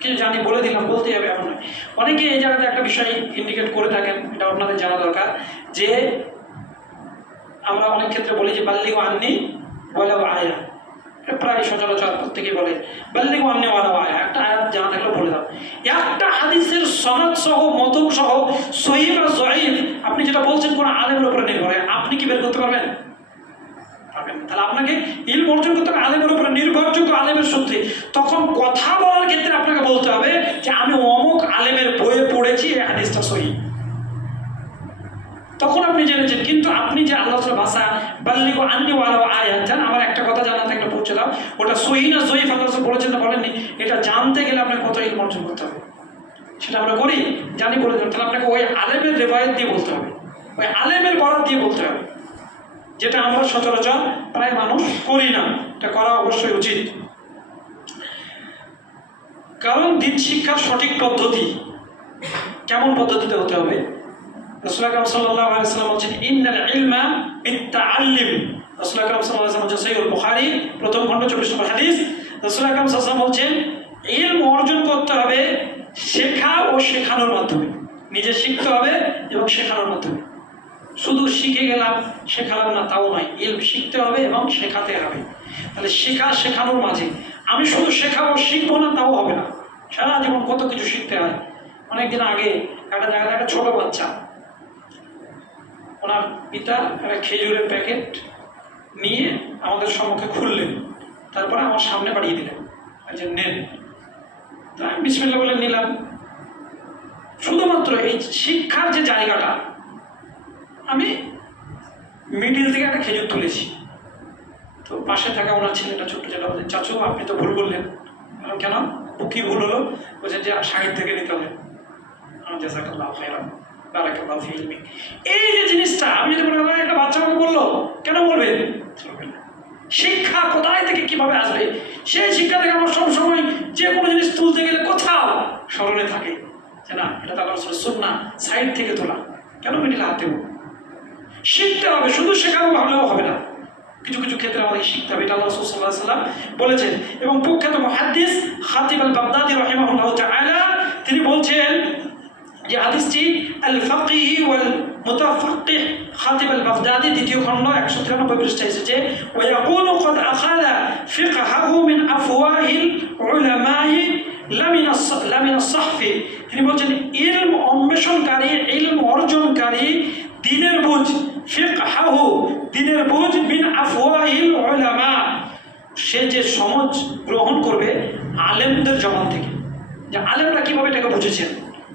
কিছু জানি বলে দিলাম, বলতেই হবে এমন নয়। অনেকে এই জায়গাতে একটা বিষয় ইন্ডিকেট করে থাকেন, এটা আপনাদের জানা দরকার, যে আমরা অনেক ক্ষেত্রে বলি যে বাল্লিগু আন্নি ওয়ালাউ আয়া, প্রায় সচরাচর প্রত্যেকেই বলে বাল্লিগু আন্নি ওয়ালাউ আয়া, একটা আয়াত জানা থাকলে বলে দাও। একটা হাদিসের সনদ সহ, মতন সহ, সহিহ বা যঈফ আপনি যেটা বলছেন কোন আলেমের উপরে নির্ভর, আপনি কি বের করতে পারবেন? তাহলে আপনাকে ইলম অর্জন করতে হবে আলেমের উপরে, নির্ভরযোগ্য আলেমের সূত্রে। তখন কথা বলার ক্ষেত্রে আপনাকে বলতে হবে যে আমি অমুক আলেমের বইয়ে পড়েছি, এই হাদিসটা সহিহ, তখন আপনি জেনেছেন। কিন্তু আপনি যে আল্লাহর ভাষা বাল্লিগু আন্নি ওয়ালাউ আয়া, জান আমার একটা কথা জানা থাকলে পৌঁছে দাও, ওটা সহিহ না যঈফ আল্লাহ বলেছেন না বলেননি, এটা জানতে গেলে আপনাকে কত ইলম অর্জন করতে হবে। সেটা আমরা করি, জানি বলে দেবেন, তাহলে আপনাকে ওই আলেমের রেওয়ায়েত দিয়ে বলতে হবে, ওই আলেমের বরাত দিয়ে বলতে হবে, যেটা আমরা সচরাচর প্রায় মানুষ করি না। এটা করা অবশ্যই উচিত, কারণ দিন শিক্ষার সঠিক পদ্ধতি কেমন পদ্ধতিতে হতে হবে। রাসূল আকরাম সাল্লাল্লাহু আলাইহি ওয়াসাল্লাম বলেছেন ইন্নাল ইলমা বিত্তাআল্লুম। রাসূল আকরাম সাল্লাল্লাহু আলাইহি ওয়াসাল্লাম বলেছেন, সহিহ বুখারী প্রথম খণ্ড 24 নম্বর হাদিস, রাসূল আকরাম সাল্লাল্লাহু আলাইহি ওয়াসাল্লাম বলেছেন ইলম অর্জন করতে হবে শেখা ও শেখানোর মাধ্যমে। নিজে শিখতে হবে এবং শেখানোর মাধ্যমে। শুধু শিখে গেলাম, শেখালাম না তাও নয়, ইলম শিখতে হবে এবং শেখাতে হবে। তাহলে শেখানোর মাঝে আমি শুধু শেখাবো, শিখবো না তাও হবে না, সারা জীবন কত কিছু শিখতে হয়। অনেকদিন আগে একটা জায়গাতে একটা ছোট বাচ্চা, ওনার পিতা একটা খেজুরের প্যাকেট নিয়ে আমাদের সম্মুখে খুললেন, তারপরে আমার সামনে বাড়িয়ে দিলেন যে নেন। তা আমি বিসমিল্লাহ বলে নিলাম। শুধুমাত্র এই শিক্ষার যে জায়গাটা, আমি মিডিল থেকে একটা খেজুর তুলেছি। তো পাশে থাকা ওনার ছেলেটা, ছোট্ট ছেলে, বলছে চাচু আপনি তো ভুল করলেন। কেন, কি ভুল হলো? বলছে যে সাইড থেকে নিতে হবে। জাযাকাল্লাহু খাইরান, বারাকাল্লাহু ফি ইলমিক। এই যে জিনিসটা আমি যদি মনে করেন একটা বাচ্চা আমাকে বললো, কেন বলবে? চলবে না। শিক্ষা কোথায় থেকে কিভাবে আসবে? সেই শিক্ষা থেকে আমার সবসময় যে কোনো জিনিস তুলতে গেলে কোথাও স্মরণে থাকে যে না, এটা তো আল্লাহর রাসূলের সুন্নাহ, সাইড থেকে তোলা, কেন মিডিলে হাত দেবো? শিখতে হবে, শুধু শেখাবো ভাবলেও হবে না, কিছু কিছু ক্ষেত্রে আমাদের শিখতে হবে। এটা আল্লাহ রাসূল সাল্লাল্লাহু আলাইহি ওয়াসাল্লাম বলেছেন। এবং প্রখ্যাত মুহাদ্দিস খাতিব আল বাগদাদি রাহিমাহুল্লাহু তাআলা তিনি বলছেন যে হাদিসটি আল ফাকিহ ওয়াল মুতাফাক্কিহ খাতিব আল বাগদাদি দ্বিতীয় খণ্ড 193 পৃষ্ঠায় এসেছে, ওয়া ইয়াকুলু ক্বাদ আখাযা ফিকহাহু মিন আফওয়াহিল উলামাই লামিন আস-সাহফি। তিনি বলছেন ইলম অন্বেষণকারী, ইলম অর্জনকারী, দ্বীনের বুঝ, ফিকহাহু দ্বীনের বুঝ, মিন আফওয়াহিল উলামা সে যে সমাজ গ্রহণ করবে আলেমদের জবান থেকে, যে আলেমরা কিভাবে এটাকে বুঝেছেন,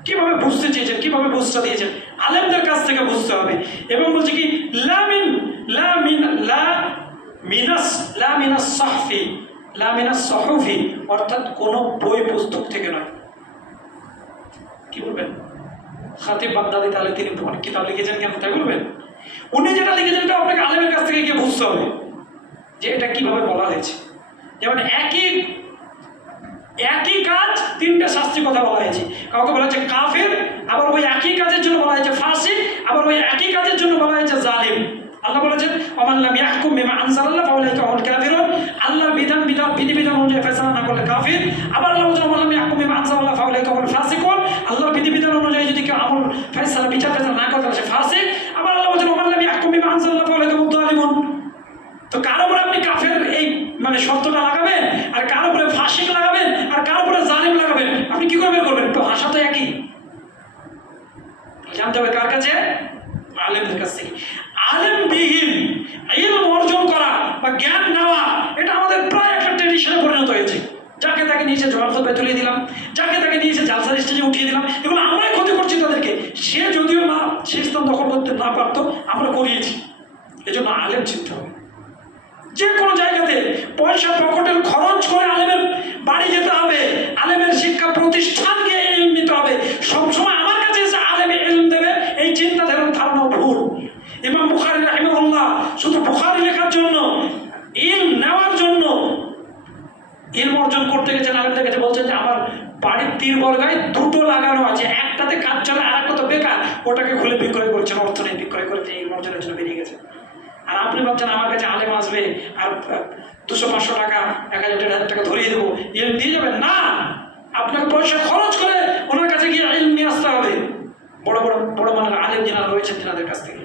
কিভাবে বুঝতে চেয়েছেন, কিভাবে বুঝতে দিয়েছেন, আলেমদের কাছ থেকে বুঝতে হবে। এবং বলছে কি লা মিনাস সাহফি, অর্থাৎ কোনো বই পুস্তক থেকে নয়। কি বলবেন? খাতিব বাগদাদি তাহলে তিনি কিতাব লিখেছেন কেন তাই বলবেন? উনি যেটা লিখেছেন এটা আপনাকে আলেমের কাছ থেকে গিয়ে বুঝতে হবে যে এটা কিভাবে বলা হয়েছে। যেমন একই কাজ তিনটা শাস্তির কথা বলা হয়েছে। কাউকে বলা হয়েছে কাফের, আবার ওই একই কাজের জন্য বলা হয়েছে ফাসিক, আবার ওই একই কাজের জন্য বলা হয়েছে জালিম। আল্লাহ বলেছেন ওমান লাম ইয়াহকুম বিমা আনজালাল্লাহ ফাউলাইকা হুমুল কাফিরুন, আল্লাহর বিধিবিধান অনুযায়ী ফয়সালা না করলে কাফির। আবার আল্লাহ বলেছেন ওমান লাম ইয়াহকুম বিমা আনজালাল্লাহ ফাউলাইকা হুমুল ফাসিকুন, আল্লাহর বিধিবিধান অনুযায়ী যদি কেউ আমল ফয়সালা বিচার না করে তাহলে সে ফাসিক। আবার আল্লাহ বলেছেন ওমান লাম ইয়াহকুম বিমা আনজালাল্লাহ ফাউলাইকা হুমুল যালিমুন। তো কার উপরে আপনি কাফের এই মানে শর্তটা লাগাবেন, আর কার উপরে ফাসিক লাগাবেন, আর কার উপরে জালিম লাগাবেন? আপনি কি করবেন? তো ভাষা তো একই। জানতে হবে কার কাছে? আলেমদের কাছ থেকে। আলেমবিহীন ইলম অর্জন করা বা জ্ঞান নেওয়া এটা আমাদের প্রায় একটা ট্রেডিশনে পরিণত হয়েছে। যাকে তাকে নিয়ে এসে জবাব খোঁজে তুলিয়ে দিলাম, যাকে তাকে নিয়ে এসে জালসার স্টেজে উঠিয়ে দিলাম, এগুলো আমরাই ক্ষতি করছি তাদেরকে। সে যদিও না সে স্থান দখল করতে না পারতো, আমরা করিয়েছি। এই জন্য আলেম চিনতে হবে। যে কোনো জায়গাতে পয়সা পকেটের খরচ করে আলেমের বাড়ি যেতে হবে, আলেমের শিক্ষা প্রতিষ্ঠান গিয়ে ইলম নিতে হবে। সবসময় আমার কাছে এসে আলেমে ইলম দেবে এই চিন্তা ধারণা ভুল। ইমাম বুখারী রাহিমাহুল্লাহ শুধু বুখারী লেখার জন্য, ইলম নেওয়ার জন্য, ইলম অর্জন করতে গেছেন, আলেমদের কাছে বলছেন যে আমার বাড়ির তীর বর্গায় দুটো লাগানো আছে, একটাতে কাজ চলে আর একটা তো বেকার, ওটাকে খুলে বিক্রয় করছেন, অর্থনীতি বিক্রয় করে ইলম অর্জনের জন্য বেরিয়ে গেছে। আর আপনি ভাবছেন আমার কাছে আলেম আসবে আর 200-500 টাকা 1000-1500 টাকা ধরিয়ে দেবো, ইলম দিয়ে যাবেন না। আপনাকে পয়সা খরচ করে ওনার কাছে গিয়ে ইলম নিয়ে আসতে হবে। বড় বড় বড় মানের আলেম যারা রয়েছেন তেনাদের কাছ থেকে,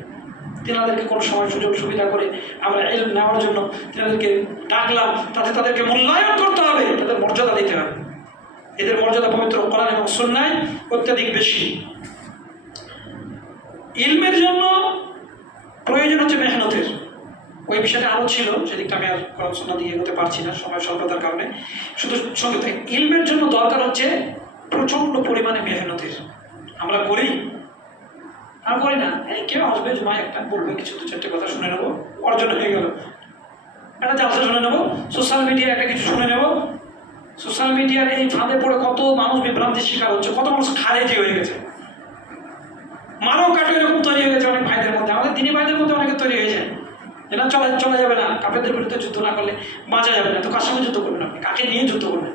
তেনাদেরকে কোনো সময় সুযোগ সুবিধা করে আমরা ইলম নেওয়ার জন্য তেনাদেরকে ডাকলাম, তাদেরকে মূল্যায়ন করতে হবে, তাদের মর্যাদা দিতে হবে। এদের মর্যাদা পবিত্র কোরআন এবং সুন্নাহয় অত্যাধিক বেশি। ইলমের জন্য প্রয়োজন হচ্ছে মেহনতের। ওই বিষয়টা আরও ছিল, সেদিকটা আমি আর কোরআন সুন্নাহ দিয়ে এগোতে পারছি না সময় স্বল্পতার কারণে। শুধু সঙ্গে ইলমের জন্য দরকার হচ্ছে প্রচণ্ড পরিমাণে মেহনতের। আমরা করি না, কেউ আসবে জুমায় একটা বলবে কিছু 2-4টে কথা শুনে নেবো, অর্জন হয়ে গেল। একটা জালসা শুনে নেবো, সোশ্যাল মিডিয়ায় একটা কিছু শুনে নেবো। সোশ্যাল মিডিয়ার এই ফাঁদে পড়ে কত মানুষ বিভ্রান্তির শিকার হচ্ছে, কত মানুষ খারেজি হয়ে গেছে, মারো কাটো এরকম তৈরি হয়ে গেছে অনেক ভাইদের মধ্যে, আমাদের দিনী ভাইদের মধ্যে অনেকে তৈরি হয়ে যায়। এটা চলা যাবে না, কাফেরদের বিরুদ্ধে যুদ্ধ না করলে বাঁচা যাবে না। তো কার সঙ্গে যুদ্ধ করবেন আপনি? কাকে নিয়ে যুদ্ধ করবেন?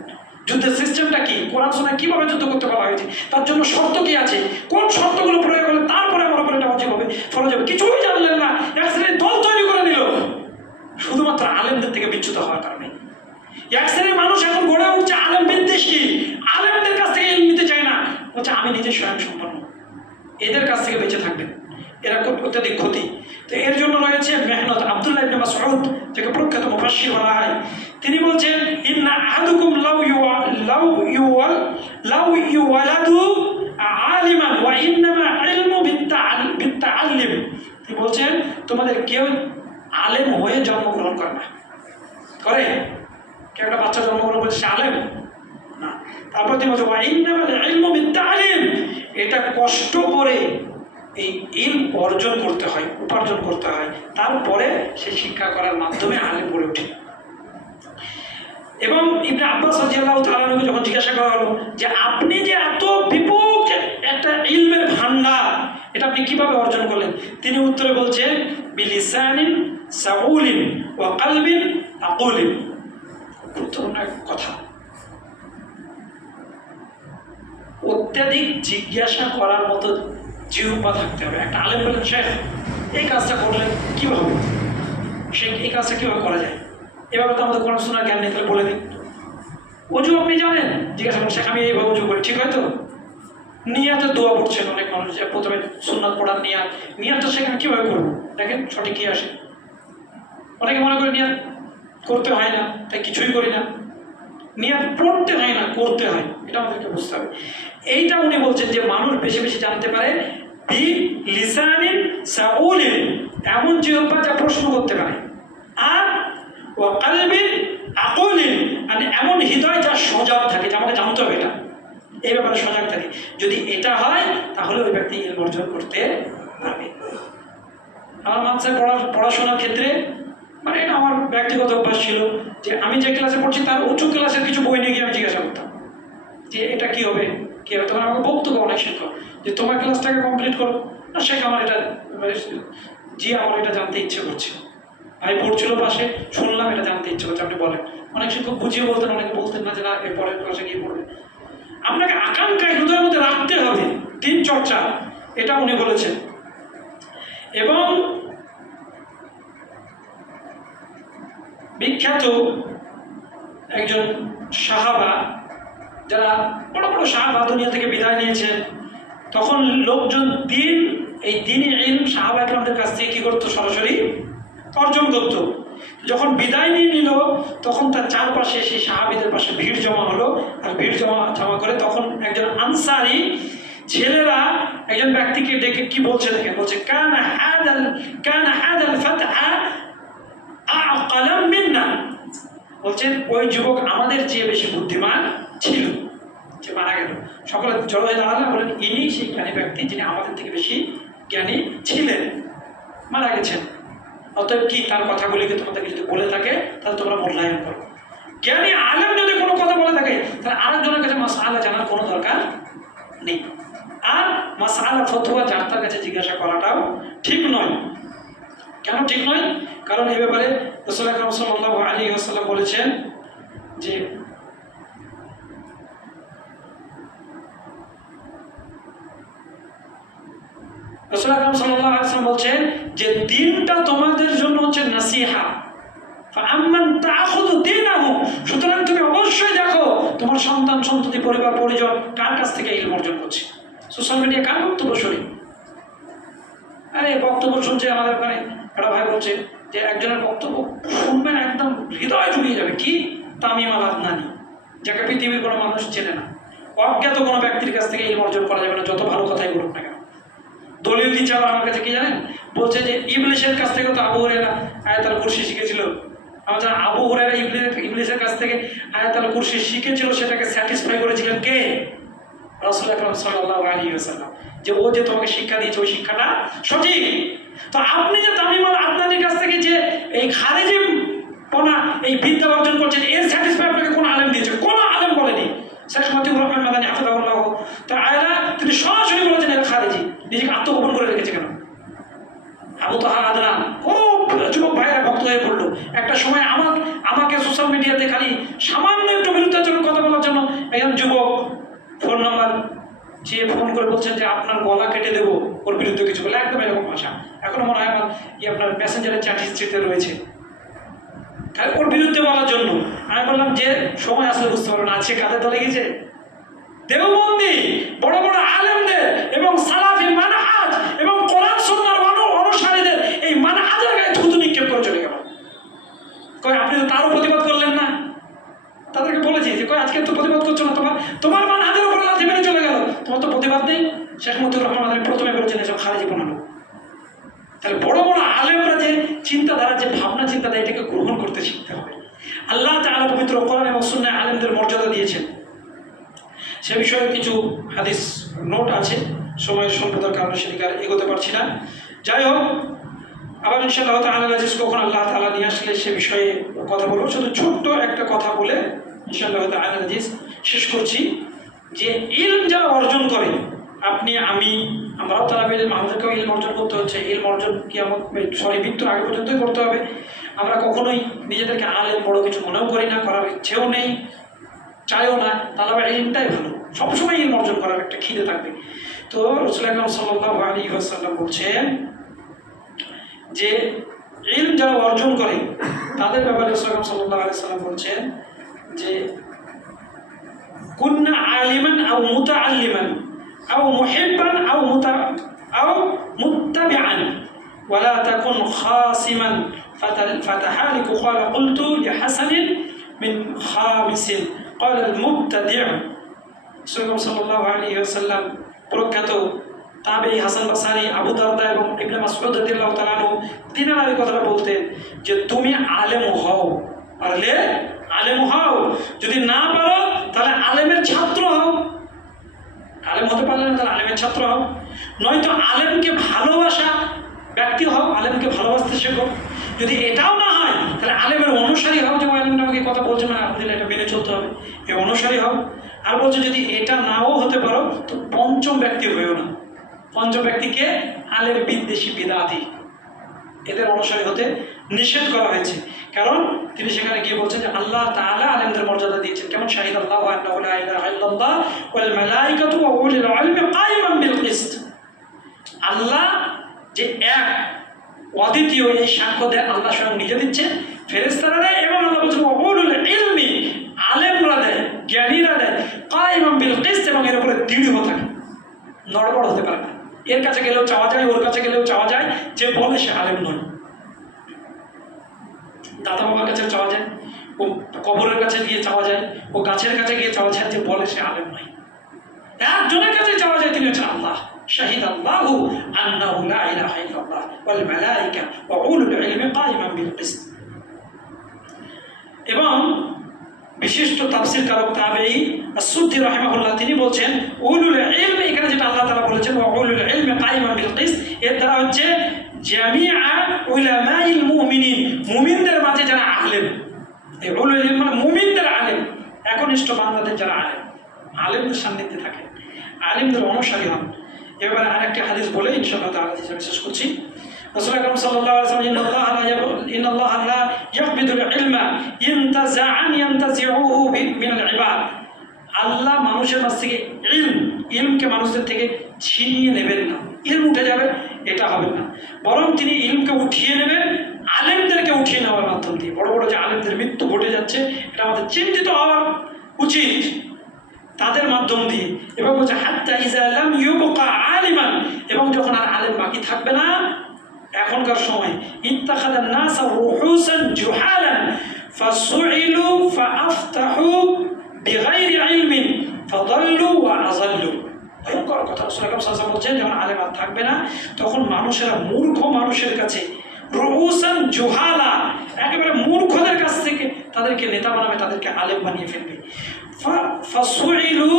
যুদ্ধের সিস্টেমটা কি? কোরআন সুন্নাহ কিভাবে যুদ্ধ করতে বলা হয়েছে, তার জন্য শর্ত কি আছে, কোন শর্তগুলো প্রয়োগ করলে তারপরে আমার উপরে এটা ওয়াজিব হবে, ফরজ হবে, কিছুই জানলেন না। এক শ্রেণীর দল তৈরি করে নিল শুধুমাত্র আলেমদের থেকে বিচ্যুত হওয়ার কারণে। এক শ্রেণীর মানুষ এখন গড়ে উঠছে আলেম বিদ্বেষী, আলেমদের কাছ থেকে ইলম নিতে চায় না, বলছে আমি নিজে স্বয়ং সম্পন্ন। এদের কাছ থেকে বেঁচে থাকবেন, এরা অত্যাধিক ক্ষতি। তো এর জন্য রয়েছে মেহনত। আব্দুল্লাহ ইবনে মাসউদ, যাকে প্রখ্যাত মুফাসসির বলা হয়, তিনি বলছেন ইন্না আহাদুকুম লাউ ইউওয়ালাদু আলিমান ওয়া ইন্নামা ইলমু বিত্তাআল্লিম। তিনি বলছেন তোমাদের কেউ আলেম হয়ে জন্মগ্রহণ করে না। করে কেউ একটা বাচ্চা জন্মগ্রহণ করছে, সে আলেম না। তারপর তিনি বলছেন ওয়া ইন্নামা ইলমু বিত্তাআল্লিম, এটা কষ্ট করে এই ইলম অর্জন করতে হয়, উপার্জন করতে হয়, তারপরে সে শিক্ষা করার মাধ্যমে আলেম গড়ে ওঠে। এবং ইবনে আব্বাস রাদিয়াল্লাহু তাআলা আনহু যখন জিজ্ঞাসা করা হলো যে আপনি যে এত বিপুল একটা ইলমের ভান্ডার আপনি কিভাবে অর্জন করলেন? তিনি উত্তরে বলছেন বিলিসানিন সাউলিন ওয়া কলবিন আকুলিন। গুরুত্বপূর্ণ কথা। অত্যাধিক জিজ্ঞাসা করার মতো জিহ্বা থাকতে হবে। একটা আলেম বলেন, শেখ এই কাজটা করলে কীভাবে, সে এই কাজটা কীভাবে করা যায়, এভাবে তো আমাদের কোনো শোনার জ্ঞান নেই, তাহলে বলে দিন। অজু আপনি জানেন, জিজ্ঞাসা করেন শেখ আমি এইভাবে অজু করি, ঠিক হয়তো? নিয়াতে দোয়া পড়ছেন অনেক মানুষ, যে প্রথমে সুন্নাত পড়ার নিয়াতটা সেখানে কীভাবে করবো, দেখেন সঠিক কী আসে। অনেকে মনে করে নিয়াত করতে হয় না, তাই কিছুই করি না। নিয়াত পড়তে হয় না, করতে হয়, এটা আমাদেরকে বুঝতে হবে। এইটা উনি বলছেন যে মানুষ বেশি বেশি জানতে পারে বি লিসানিন সাউলিন, এমন জিহ্বা যা প্রশ্ন করতে পারে, আর ওয়া কলবিন আকুলিন, মানে এমন হৃদয় যা সজাগ থাকে, যে আমাকে জানতে হবে এটা, এই ব্যাপারে সজাগ থাকে। যদি এটা হয় তাহলে ওই ব্যক্তি ইলম অর্জন করতে পারবে। আমার মাদ্রাসায় পড়াশোনার ক্ষেত্রে মানে এটা আমার ব্যক্তিগত অভ্যাস ছিল যে আমি যে ক্লাসে পড়ছি তার উঁচু ক্লাসের কিছু বই নিয়ে গিয়ে আমি জিজ্ঞাসা করতাম যে এটা কী হবে কী হবে। তখন আমাকে বক্তব্য অনেক শিক্ষক যে তোমার ক্লাসটাকে কমপ্লিট করো না, শেখ আমার এটা জি আমার এটা জানতে ইচ্ছে করছে, ভাই পড়ছিল পাশে, শুনলাম এটা জানতে ইচ্ছে করছে, আপনি বলেন। অনেক শিক্ষক বুঝিয়ে বলতেন, অনেকে বলতেন না যে না এর পরের ক্লাসে গিয়ে পড়বে। আপনাকে আকাঙ্ক্ষা হৃদয়ের মধ্যে রাখতে হবে, দিন চর্চা, এটা উনি বলেছেন। এবং বিখ্যাত একজন সাহাবা, যারা বড় বড় সাহাবা দুনিয়া থেকে বিদায় নিয়েছেন, তখন লোকজন এই দিনই ইলম সাহাবা ইকরামদের কাছ থেকে কী করতো, সরাসরি অর্জন করত। যখন বিদায় নিয়ে নিল তখন তার চারপাশে সেই সাহাবীদের পাশে ভিড় জমা হলো, আর ভিড় জমা করে তখন একজন আনসারি ছেলেরা একজন ব্যক্তিকে ডেকে কি বলছে দেখেন, বলছে কানা হাদাল ফাতহা আ'কালাম মিন্না, বলছেন ওই যুবক আমাদের চেয়ে বেশি বুদ্ধিমান ছিল, যে মারা গেল। সকলে জড়ো হয়ে দাঁড়ালেন, বলেন ইনি সেই জ্ঞানী ব্যক্তি যিনি আমাদের থেকে বেশি জ্ঞানী ছিলেন, মারা গেছেন। অতএব কি তার কথাগুলিকে তোমাদেরকে যদি বলে থাকে তাহলে তোমরা মূল্যায়ন করো। জ্ঞানী আলেম যদি কোনো কথা বলে থাকে তাহলে আরেকজনের কাছে মাসআলা জানার কোনো দরকার নেই, আর মাসআলা ফতোয়া যার তার কাছে জিজ্ঞাসা করাটাও ঠিক নয়। কেন ঠিক নয়? কারণ এই ব্যাপারে রাসূল আকরাম সাল্লাল্লাহু আলাইহি ওয়াসাল্লাম বলেছেন যে রাসূল আকরাম সাল্লাল্লাহু আলাইহি ওয়াসাল্লাম বলছেন যে দিনটা তোমাদের জন্য হচ্ছে নাসিহা, ফাআম্মান তাআখুযু দীনাহু, সুতরাং তুমি অবশ্যই দেখো তোমার সন্তান সন্ততি পরিবার পরিজন কার কাছ থেকে ইলম অর্জন করছে। সোশ্যাল মিডিয়া কার বক্তব্য শুনি, আরে বক্তব্য শুনছে আমাদের ওখানে একটা ভাই বলছে যে একজনের বক্তব্য শুনবেন একদম হৃদয় জুড়িয়ে যাবে, কি তামিম আল আদনানী, যাকে পৃথিবীর কোনো মানুষ চেনে না। অজ্ঞাত কোনো ব্যক্তির কাছ থেকে ইলম অর্জন করা যাবে না, যত ভালো কথাই বলুক না কেন। দলিল দিচ্ছে আবার আমার কাছে, কি জানেন, বলছে যে ইবলিসের কাছ থেকেও তো আবু হুরায়রা আয়াতুল কুরসি শিখেছিল। আমরা জানি আবু হুরায়রা ইবলিসের কাছ থেকে আয়াতুল কুরসি শিখেছিল, সেটাকে স্যাটিসফাই করেছিলেন কে? রাসূল আকরাম সাল্লাল্লাহু আলাইহি ওয়াসাল্লাম, যে ও যে তোমাকে শিক্ষা দিয়েছে ওই শিক্ষাটা সঠিক। তো আপনি যে তামিম আল আদনানীর কাছ থেকে যে এই খারেজি পনা এই বিদ্যা অর্জন করছেন, এর স্যাটিসফাই আপনাকে কোন আলেম দিয়েছে? কোনো আলেম বলেনি। শেখ মতিউর রহমান মাদানী হাফিজাহুল্লাহ তাআলা তিনি সরাসরি বলেছেন এর খারেজি, নিজেকে আত্মগোপন করে রেখেছে কেন? আবু তাহা আদনান খুব যুবক ভাইয়েরা ভক্ত হয়ে পড়লো। একটা সময় আমাকে সোশ্যাল মিডিয়াতে খালি সামান্য একটু বিরুদ্ধাচরণ কথা বলার জন্য একজন যুবক ফোন নাম্বার চেয়ে ফোন করে বলছেন যে আপনার গলা কেটে দেবো ওর বিরুদ্ধে কিছু বলে, একদম এরকম ভাষা। এখনো মনে হয় আমার আপনার মেসেঞ্জারের চ্যাট হিস্ট্রিতে রয়েছে, ওর বিরুদ্ধে বলার জন্য। আমি বললাম যে সময় আসলে বুঝতে পারবো না, আজকে কাদের দলে গেছে? দেওবন্দি বড় বড় আলেমদের এবং সালাফি মানহাজ এবং কোরআন সুন্নাহর অনুসারীদের এই মানহাজের গায়ে থুতু নিক্ষেপ করে চলে গেল। কই আপনি তো তারও প্রতিবাদ করলেন না? তাদেরকে বলেছি যে কই আজকে তো প্রতিবাদ করছো না, তোমার মানহাজের উপর লাথি মেরে চলে গেল, তোমার তো প্রতিবাদ নেই। শেখ মতিউর রহমান মাদানী প্রথমে বলেছেন এসব খারেজি বানানো। তাহলে বড় বড় আলেমরা যে চিন্তাধারা, যে ভাবনা চিন্তাধারা, এটাকে গ্রহণ করতে শিখতে হবে। আল্লাহ তাআলা পবিত্র কোরআন এবং সুন্নাহ আলেমদের মর্যাদা দিয়েছেন, সে বিষয়ে কিছু হাদিস নোট আছে, সময়ের স্বল্পতার কারণে সেদিকে আর এগোতে পারছি না। যাই হোক, আবার ইনশাআল্লাহ তাআলা আজিজ কখন আল্লাহ তাআলা নিয়ে আসলে সে বিষয়ে কথা বলবো। শুধু ছোট্ট একটা কথা বলে ইনশাআল্লাহ তাআলা আজিজ শেষ করছি যে ইলম যারা অর্জন করে আপনি আমরাও তারাবির আমাদেরকেও ইলম অর্জন করতে হচ্ছে। ইলম অর্জন মৃত্যুর আগে পর্যন্তই করতে হবে। আমরা কখনোই নিজেদেরকে আলেম বড় কিছু মনেও করি না, করার ইচ্ছেও নেই, চাইও না। তাহলে ইলমটাই ভালো, সবসময় ইলম অর্জন করার একটা খিদে থাকবে। তো রাসূল আকরাম সাল্লাল্লাহু আলাইহি ওয়াসাল্লাম বলছেন যে ইলম যারা অর্জন করে তাদের ব্যাপারে রাসূল আকরাম সাল্লাল্লাহু আলাইহি ওয়াসাল্লাম বলছেন যে কুন্না আলিমান আও মুতাআল্লিমান আও মুহিব্বান আও মুত্তাবিআন ওয়ালা তাকুন খাসিমান فتحالك قال قلت لحسن من خامس قال المبتدع সাল্লাল্লাহু আলাইহি ওয়াসাল্লাম প্রখ্যাত তাবেঈ হাসান বসরি, আবু দারদা এবং ইবনে মাসউদ রাদিয়াল্লাহু তাআলা আনহু তিনারা এই কথাটা বলতেন যে তুমি আলেম হও, পারলে আলেম হও, যদি না পারো তাহলে আলেমের ছাত্র হও। আলেম হতে পারলে না তাহলে আলেমের ছাত্র হও, নয়তো আলেমকে ভালোবাসা ব্যক্তি হও, আলেমকে ভালোবাসতে শেখো। যদি এটাও না হয় তাহলে আলেমের অনুসারী হও, যে আলেমটা আমাকে কথা বলছে না, আলহামদুলিল্লাহ এটা মেনে চলতে হবে, এই অনুসারী হও। আর বলছে যদি এটা নাও হতে পারো তো পঞ্চম ব্যক্তি হয়েও না। পঞ্চম ব্যক্তিকে আলেম বিদ্বেষী বিদাতি, এদের অনুসারী হতে নিষেধ করা হয়েছে। কারণ তিনি সেখানে গিয়ে বলছেন যে আল্লাহ তাআলা আলেমদের মর্যাদা দিয়েছেন, কেমন শাহিদাল্লাহু আন্নাহু লা ইলাহা ইল্লাল্লাহ ওয়াল মালাইকাতু ওয়া উলুল ইলমি কায়িমান বিল কিসত। আল্লাহ যে এক, অদ্বিতীয়, এই সাক্ষ্য দেয় আল্লাহ স্বয়ং নিজে দিচ্ছেন, ফেরেশতারা দেয়, এবং আল্লাহ বলছেন ওয়া উলুল ইলমি, আলেমরা দেয়, জ্ঞানীরা দেয়, কায়িমান বিল কিসত, এবং এর উপরে দৃঢ় থাকে, নড়বড় হতে পারে না। এর কাছে গেলেও চাওয়া যায়, ওর কাছে গেলেও চাওয়া যায়, যে বলে সে আলেম নয়। দাদা বাবার কাছে চাওয়া যায়, ও কবরের কাছে গিয়ে চাওয়া যায়, ও গাছের কাছে গিয়ে চাওয়া যায়, যে বলে সে আলেম নয়। একজনের কাছে চাওয়া যায়, তিনি হচ্ছেন আল্লাহ। শাহিদাল্লাহু আন্নাহু লা ইলাহা ইল্লাল্লাহ ওয়াল মালাইকা ওয়া উলুল ইলমি কায়িমান বিল কিসত। এবং বিশিষ্ট তাফসীরকারক তাবেঈ আস-সুদ্দী রাহিমাহুল্লাহ তিনি বলছেন উলুল ইলম, এখানে যেটা আল্লাহ তাআলা বলেছেন ওয়া উলুল ইলমি কায়িমান বিল কিসত, এর দ্বারা হচ্ছে জামিআ উলামাইল মুমিনিন, মুমিনদের মাঝে যারা আলেম। এই উলুল ইলম মানে মুমিনদের আলেম, একনিষ্ঠ বান্দাদের যারা আলেম, আলেমদের সান্নিধ্যে থাকেন, আলেমদের অনুসারী হন। এবারে আরেকটি হাদিস বলে ইনশাআল্লাহ তাআলা আমি শেষ করছি। রাসূল আকরাম সাল্লাল্লাহু আলাইহি ওয়াসাল্লাম ইন্নাল্লাহা লা ইয়াকবিদুল ইলমা ইনতাযাআন ইয়ানতাজিউহু মিনাল ইবাদ। আল্লাহ মানুষের কাছ থেকে ইলমকে মানুষদের থেকে ছিনিয়ে নেবেন না, ইলম উঠে যাবে এটা হবে না, বরং তিনি ইলমকে উঠিয়ে নেবেন আলেমদেরকে উঠিয়ে নেওয়ার মাধ্যম দিয়ে। বড় বড় যে আলেমদের মৃত্যু ঘটে যাচ্ছে, এটা আমাদের চিন্তিত হওয়া উচিত, তাদের মাধ্যম দিয়ে। এবং বলছে হাত্তা ইযা লাম ইউবকা আলিমান, এবং যখন আর আলেম বাকি থাকবে না এখনকার সময়, ইত্তাখাযান নাসা রুহুসান জুহালান ফাসুইলু ফাআফতাহু বিগাইরি ইলমিন ফাদাল্লু ওয়া আযাল্লু। ভয়ঙ্কর কথা। রাসূল আকরাম সাল্লাল্লাহু আলাইহি ওয়াসাল্লাম বলছেন যখন আলেম আর থাকবে না তখন মানুষেরা মূর্খ মানুষের কাছে, রুহুসান জুহালা, একেবারে মূর্খদের কাছ থেকে তাদেরকে নেতা বানাবে, তাদেরকে আলেম বানিয়ে ফেলবে। ফাসুইলু,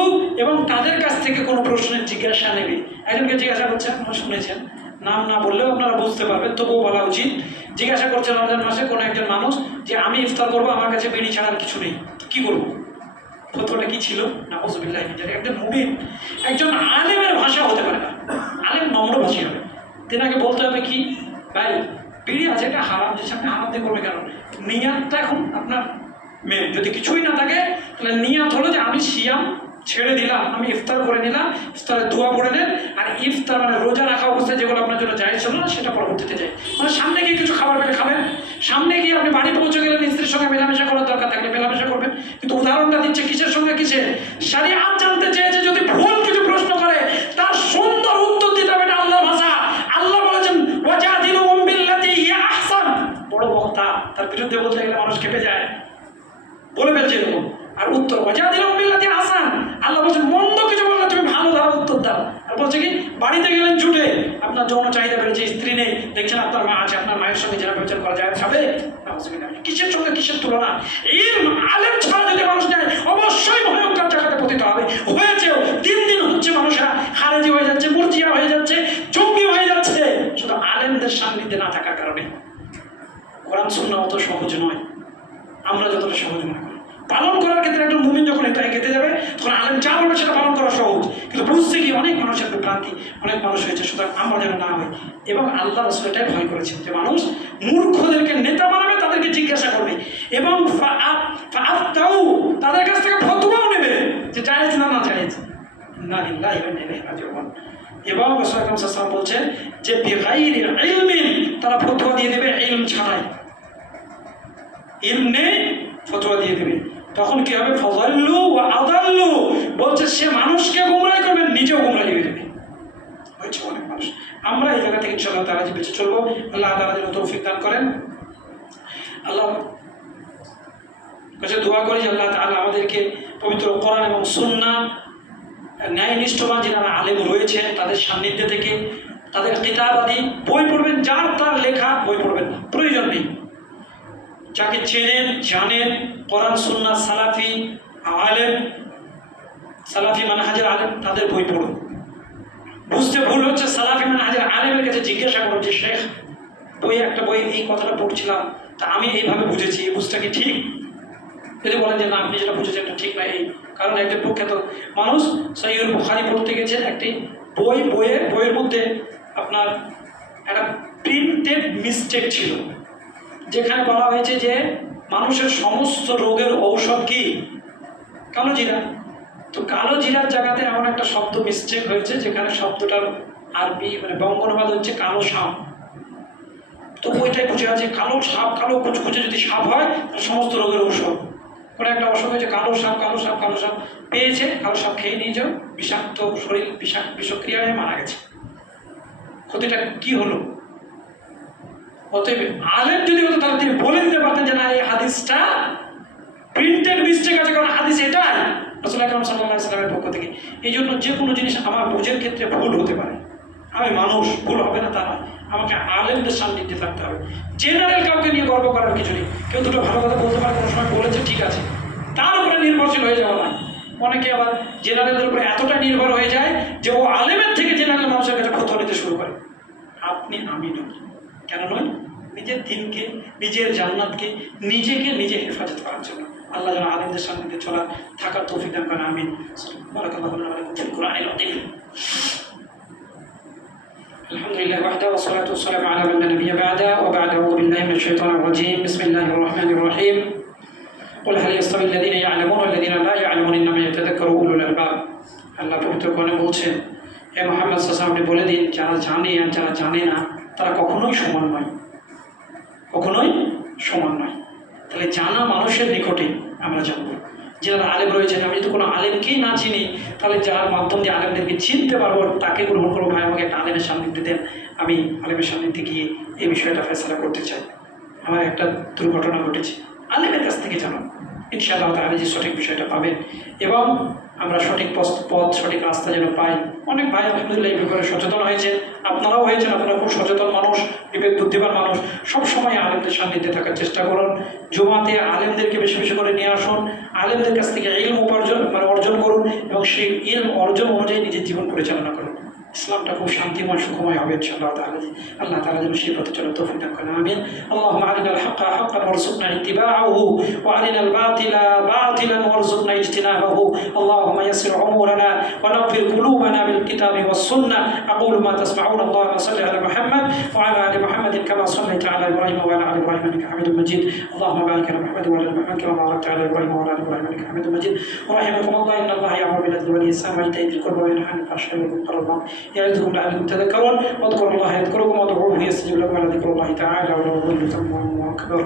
এবং তাদের কাছ থেকে কোনো প্রশ্নের জিজ্ঞাসা নেবে। একজনকে জিজ্ঞাসা করছেন, আপনারা শুনেছেন, নাম না বললেও আপনারা বুঝতে পারবেন, তবুও বলা উচিত। জিজ্ঞাসা করছে রমজান মাসে কোনো একজন মানুষ যে আমি ইফতার করবো, আমার কাছে বিড়ি ছাড়ার কিছু নেই, কি করবো? ফতোয়াটা কি ছিল? নাউযুবিল্লাহি মিন যালিক। একজন মুমিন, একজন আলেমের ভাষা হতে পারে না, আলেম নম্র ভাষী হবে। তেনাকে বলতে হবে কি, ভাই বিড়ি আছে, এটা হারাম, যে সামনে হারাম দিয়ে করবে কেন? নিয়াতটা এখন আপনার মেন। যদি কিছুই না থাকে তাহলে নিয়াত হলো যে আমি সিয়াম ছেড়ে দিলাম, আমি ইফতার করে নিলাম, ইফতারের দোয়া পড়ে নেন। আর ইফতার মানে রোজা রাখা অবস্থায় যেগুলো আপনার জন্য জায়েজ ছিল না সেটা পরবর্তীতে যায়, মানে সামনে গিয়ে কিছু খাবার পেলে খাবেন, সামনে গিয়ে আপনি বাড়ি পৌঁছে গেলেন, স্ত্রীর সঙ্গে মেলামেশা করার দরকার থাকলে মেলামেশা করবেন। কিন্তু উদাহরণটা দিচ্ছে কিসের সঙ্গে কিসের? শরিয়াত জানতে চেয়েছে, যদি ভুল কিছু প্রশ্ন করে তার সুন্দর উত্তর দিতে হবে, এটা আল্লাহর ভাষা। আল্লাহ বলেছেন ওয়াজাদিলুহুম বিল্লাতী হিয়া আহসান। বড় বক্তা, তার বিরুদ্ধে বলতে গেলে মানুষ কেঁপে যায়, বলে ফেলছে এরকম। আর উত্তর ওয়াজাদিলুহুম বিল্লাতী আহসান, আল্লাহ বলছেন মন্দ কিছু বললে তুমি ভালো ধারা উত্তর দাও। আর বলছে কি, বাড়িতে গেলেন ছুটে, আপনার যৌন চাহিদা বেড়েছে, স্ত্রী নেই, দেখছেন আপনার মা আছে, আপনার মায়ের সঙ্গে যারা ব্যবচার করা যায় খাবে, কিসের সঙ্গে কিসের তুলনা? আলেম ছাড়া যদি মানুষ নেয় অবশ্যই ভয়ঙ্কর জায়গাতে পতিত হবে। হয়েছেও, দিন দিন হচ্ছে, মানুষেরা খারেজি হয়ে যাচ্ছে, মুরজিয়া হয়ে যাচ্ছে, জঙ্গি হয়ে যাচ্ছে, শুধু আলেমদের সান্নিধ্যে না থাকার কারণে। কোরআন সুন্নাহ অত সহজ নয়, আমরা যতটা সহজ মনে করি। পালন করার ক্ষেত্রে একজন মুমিন যখন এটা এগিয়ে যাবে তখন আলেম যা বলবে সেটা পালন করা সহজ, কিন্তু বুঝছে কি গিয়ে অনেক মানুষের বিভ্রান্তি, অনেক মানুষ হয়েছে, সুতরাং আমরা যেন না হই। এবং আল্লাহ রাসূল এটাই ভয় করেছেন যে মানুষ মূর্খদেরকে নেতা বানাবে, তাদেরকে জিজ্ঞাসা করবে এবং তাদের কাছ থেকে ফতোয়াও নেবে যে জায়েজ না না জায়েজ। ইন্না লিল্লাহি ওয়া ইন্না ইলাইহি রাজিউন। এবং রাসূল আকরাম সাল্লাল্লাহু আলাইহি ওয়াসাল্লাম বলছেন যে বিগাইরি ইলমিন, তারা ফতোয়া দিয়ে দেবে ইলম ছাড়াই, ইলম নেই ফতোয়া দিয়ে দেবে। তখন কি হবে? ফাযাল্লু ওয়া আদাল্লু, বলছে সে মানুষকে গোমরাহ করবে, নিজেও গোমরাহ হয়ে যাবে। হয়েছে অনেক মানুষ। আমরা এই জায়গা থেকে ইনশাআল্লাহ তাআলা বেঁচে চলবো। আল্লাহ তাআলা যেন তৌফিক দান করেন। আল্লাহ কাছে দোয়া করি যে আল্লাহ তাআলা আমাদেরকে পবিত্র কোরআন এবং সুন্নাহ, ন্যায়নিষ্ঠবান যারা আলেম রয়েছেন তাদের সান্নিধ্যে থেকে তাদের কিতাবাদি বই পড়বেন, যার তার লেখা বই পড়বেন না, প্রয়োজন নেই। যাকে চেনেন জানেন, কোরআন সুন্নাহ সালাফি আলেম, সালাফি মানহাজের আলেম, তাদের বই পড়ুন। বুঝতে ভুল হচ্ছে, সালাফি মানহাজের আলেমের কাছে জিজ্ঞাসা করুন যে শেখ একটা বই এই কথাটা পড়ছিলাম, তা আমি এইভাবে বুঝেছি, এই বুঝটা কি ঠিক? যদি বলেন যে না আপনি যেটা বুঝেছেন এটা ঠিক না, এই কারণ একজন প্রখ্যাত মানুষ সহিহুল বুখারী পড়তে গেছেন, একটি বইয়ের মধ্যে আপনার একটা প্রিন্টেড মিস্টেক ছিল, যেখানে বলা হয়েছে যে মানুষের সমস্ত রোগের ঔষধ কি? কালো জিরা। তো কালো জিরার জায়গাতে এমন একটা শব্দ মিস্টেক হয়েছে যেখানে শব্দটার আরবি মানে বঙ্গানুবাদ হচ্ছে কালো সাপ। তো ওইটাই বুঝে আছে কালো সাপ, কালো কুচকুচে যদি সাপ হয় তাহলে সমস্ত রোগের ঔষধ। কোনো একটা অসুখ হয়েছে কালো সাপ, কালো সাপ, কালো সাপ পেয়েছে, কালো সাপ খেয়ে নিয়ে যাও, বিষাক্ত শরীর বিষক্রিয়া হয়ে মারা গেছে। ক্ষতিটা কি হলো? অতএব আলেম যদি হতো তাহলে তিনি বলে দিতে পারতেন যে না এই হাদিসটা প্রিন্টেড মিস্টেক আছে, কারণ হাদিস এটাই রাসূল আকরাম সাল্লাল্লাহু আলাইহি ওয়াসাল্লামের পক্ষ থেকে। এই জন্য যে কোনো জিনিস আমার বুঝের ক্ষেত্রে ভুল হতে পারে, আমি মানুষ, ভুল হবে না তা নয়, আমাকে আলেমদের সান্নিধ্যে থাকতে হবে। জেনারেল কাউকে নিয়ে গর্ব করার কিছু নেই। কেউ দুটো ভালো কথা বলতে পারে, কোনো সময় বলেছে ঠিক আছে, তার উপরে নির্ভরশীল হয়ে যাওয়া না। অনেকে আবার জেনারেলদের উপরে এতটা নির্ভর হয়ে যায় যে ও আলেমের থেকে জেনারেল মানুষের কাছে ফতোয়া নিতে শুরু করে। আপনি আমি নই, কেন নয়? নিজের দিনকে, নিজের জান্নাতকে, নিজে হেফাজত করার জন্য। আল্লাহ যেন আলেমদের সান্নিধ্যে চলা থাকার তৌফিক দান করেন। আমিন। বারাকাল্লাহু আলাইকুম ফিল কুরআনিল আযীম। আলহামদুলিল্লাহ ওয়াহদা ওয়া সলাতু ওয়া সালামু আলা মান লা নাবিয়্যা বা'দা ওয়া বা'দা আউযু বিল্লাহি মিনাশ শাইতানির রাজীম। বিসমিল্লাহির রাহমানির রাহিম। কুল হাল ইয়াস্তাবি আল্লাযীনা ইয়া'লামুনা ওয়াল লাযীনা লা ইয়া'লামুনা ইন্নামা ইয়াতাযাক্কারু উলুল আলবাব। আল্লাহ পবিত্র কোরআনে বলছেন, হে মুহাম্মদ সাল্লাল্লাহু আলাইহি ওয়াসাল্লাম আপনি বলে দিন, যারা জানে আর যারা জানে না তারা কখনোই সমান নয়, কখনোই সমান নয়। তাহলে জানা মানুষের নিকটে আমরা জানবো। যারা আলেম রয়েছেন, আমি যদি কোনো আলেমকেই না চিনি তাহলে যার মাধ্যম দিয়ে আলেমদেরকে চিনতে পারবো তাকে গ্রহণ করবো। ভাই আমাকে একটা আলেমের সান্নিধ্যে দেন, আমি আলেমের সান্নিধ্যে গিয়ে এই বিষয়টা ফেসলা করতে চাই। আমার একটা দুর্ঘটনা ঘটেছে, আলেমের কাছ থেকে জানো, ইনশাআল্লাহ তাহলে যে সঠিক বিষয়টা পাবেন এবং আমরা সঠিক পথ সঠিক রাস্তা যেন পাই। অনেক ভাই আলহামদুলিল্লাহ এই ব্যাপারে সচেতন হয়েছেন, আপনারাও হয়েছেন, আপনারা খুব সচেতন মানুষ, বিবেক বুদ্ধিমান মানুষ। সবসময় আলেমদের সান্নিধ্যে থাকার চেষ্টা করুন। জুমাতে আলেমদেরকে বেশি বেশি করে নিয়ে আসুন, আলেমদের কাছ থেকে ইলম অর্জন করুন এবং সেই ইলম অর্জন অনুযায়ী নিজের জীবন পরিচালনা করুন। ইসলামটা খুব শান্তিময় সুখময় হবে ইনশাআল্লাহ তাআলা। আল্লাহ তাআলা যেন সেই পথে চলার তৌফিক দান করেন। আমিন। আল্লাহুম্মা আরিনাল হাক্কা হাক্কান ওয়ারযুকনা ইত্তিবাআহু ওয়া আরিনাল বাতিলা বাতিলান ওয়ারযুকনা ইজতিনাবাহু। আল্লাহুম্মা ইয়াসসির উমুরানা ওয়া নাফির কুলুবানা বিল কিতাবি ওয়াস সুন্নাহ। আকুলু মা তাসমাউন। আল্লাহুম্মা সাল্লি আলা মুহাম্মাদ ওয়া আলা আলি মুহাম্মাদিন কামা সাল্লাইতা আলা ইব্রাহিম ওয়া আলা আলি ইব্রাহিম ইন্নাকা হামিদুম মাজিদ। আল্লাহুম্মা বারিক আলা মুহাম্মাদ ওয়া আলা মুহাম্মাদ কামা বারাকতা আলা ইব্রাহিম ওয়া আলা আলি ইব্রাহিম ইন্নাকা হামিদুম মাজিদ। রাহিমাকুমুল্লাহ। ইন্নাল্লাহা ইয়া'মুরু বিল আদলি ওয়াল ইহসানি ওয়া ইতাইল যিল কুরবা ওয়া ينهى عن الفحشاء والمنكر والبغي يعظكم لعلكم تذكرون. واذكروا الله يذكركم وادعوه يستجب لكم. ولذكر الله تعالى ولو ضل ثم أكبر.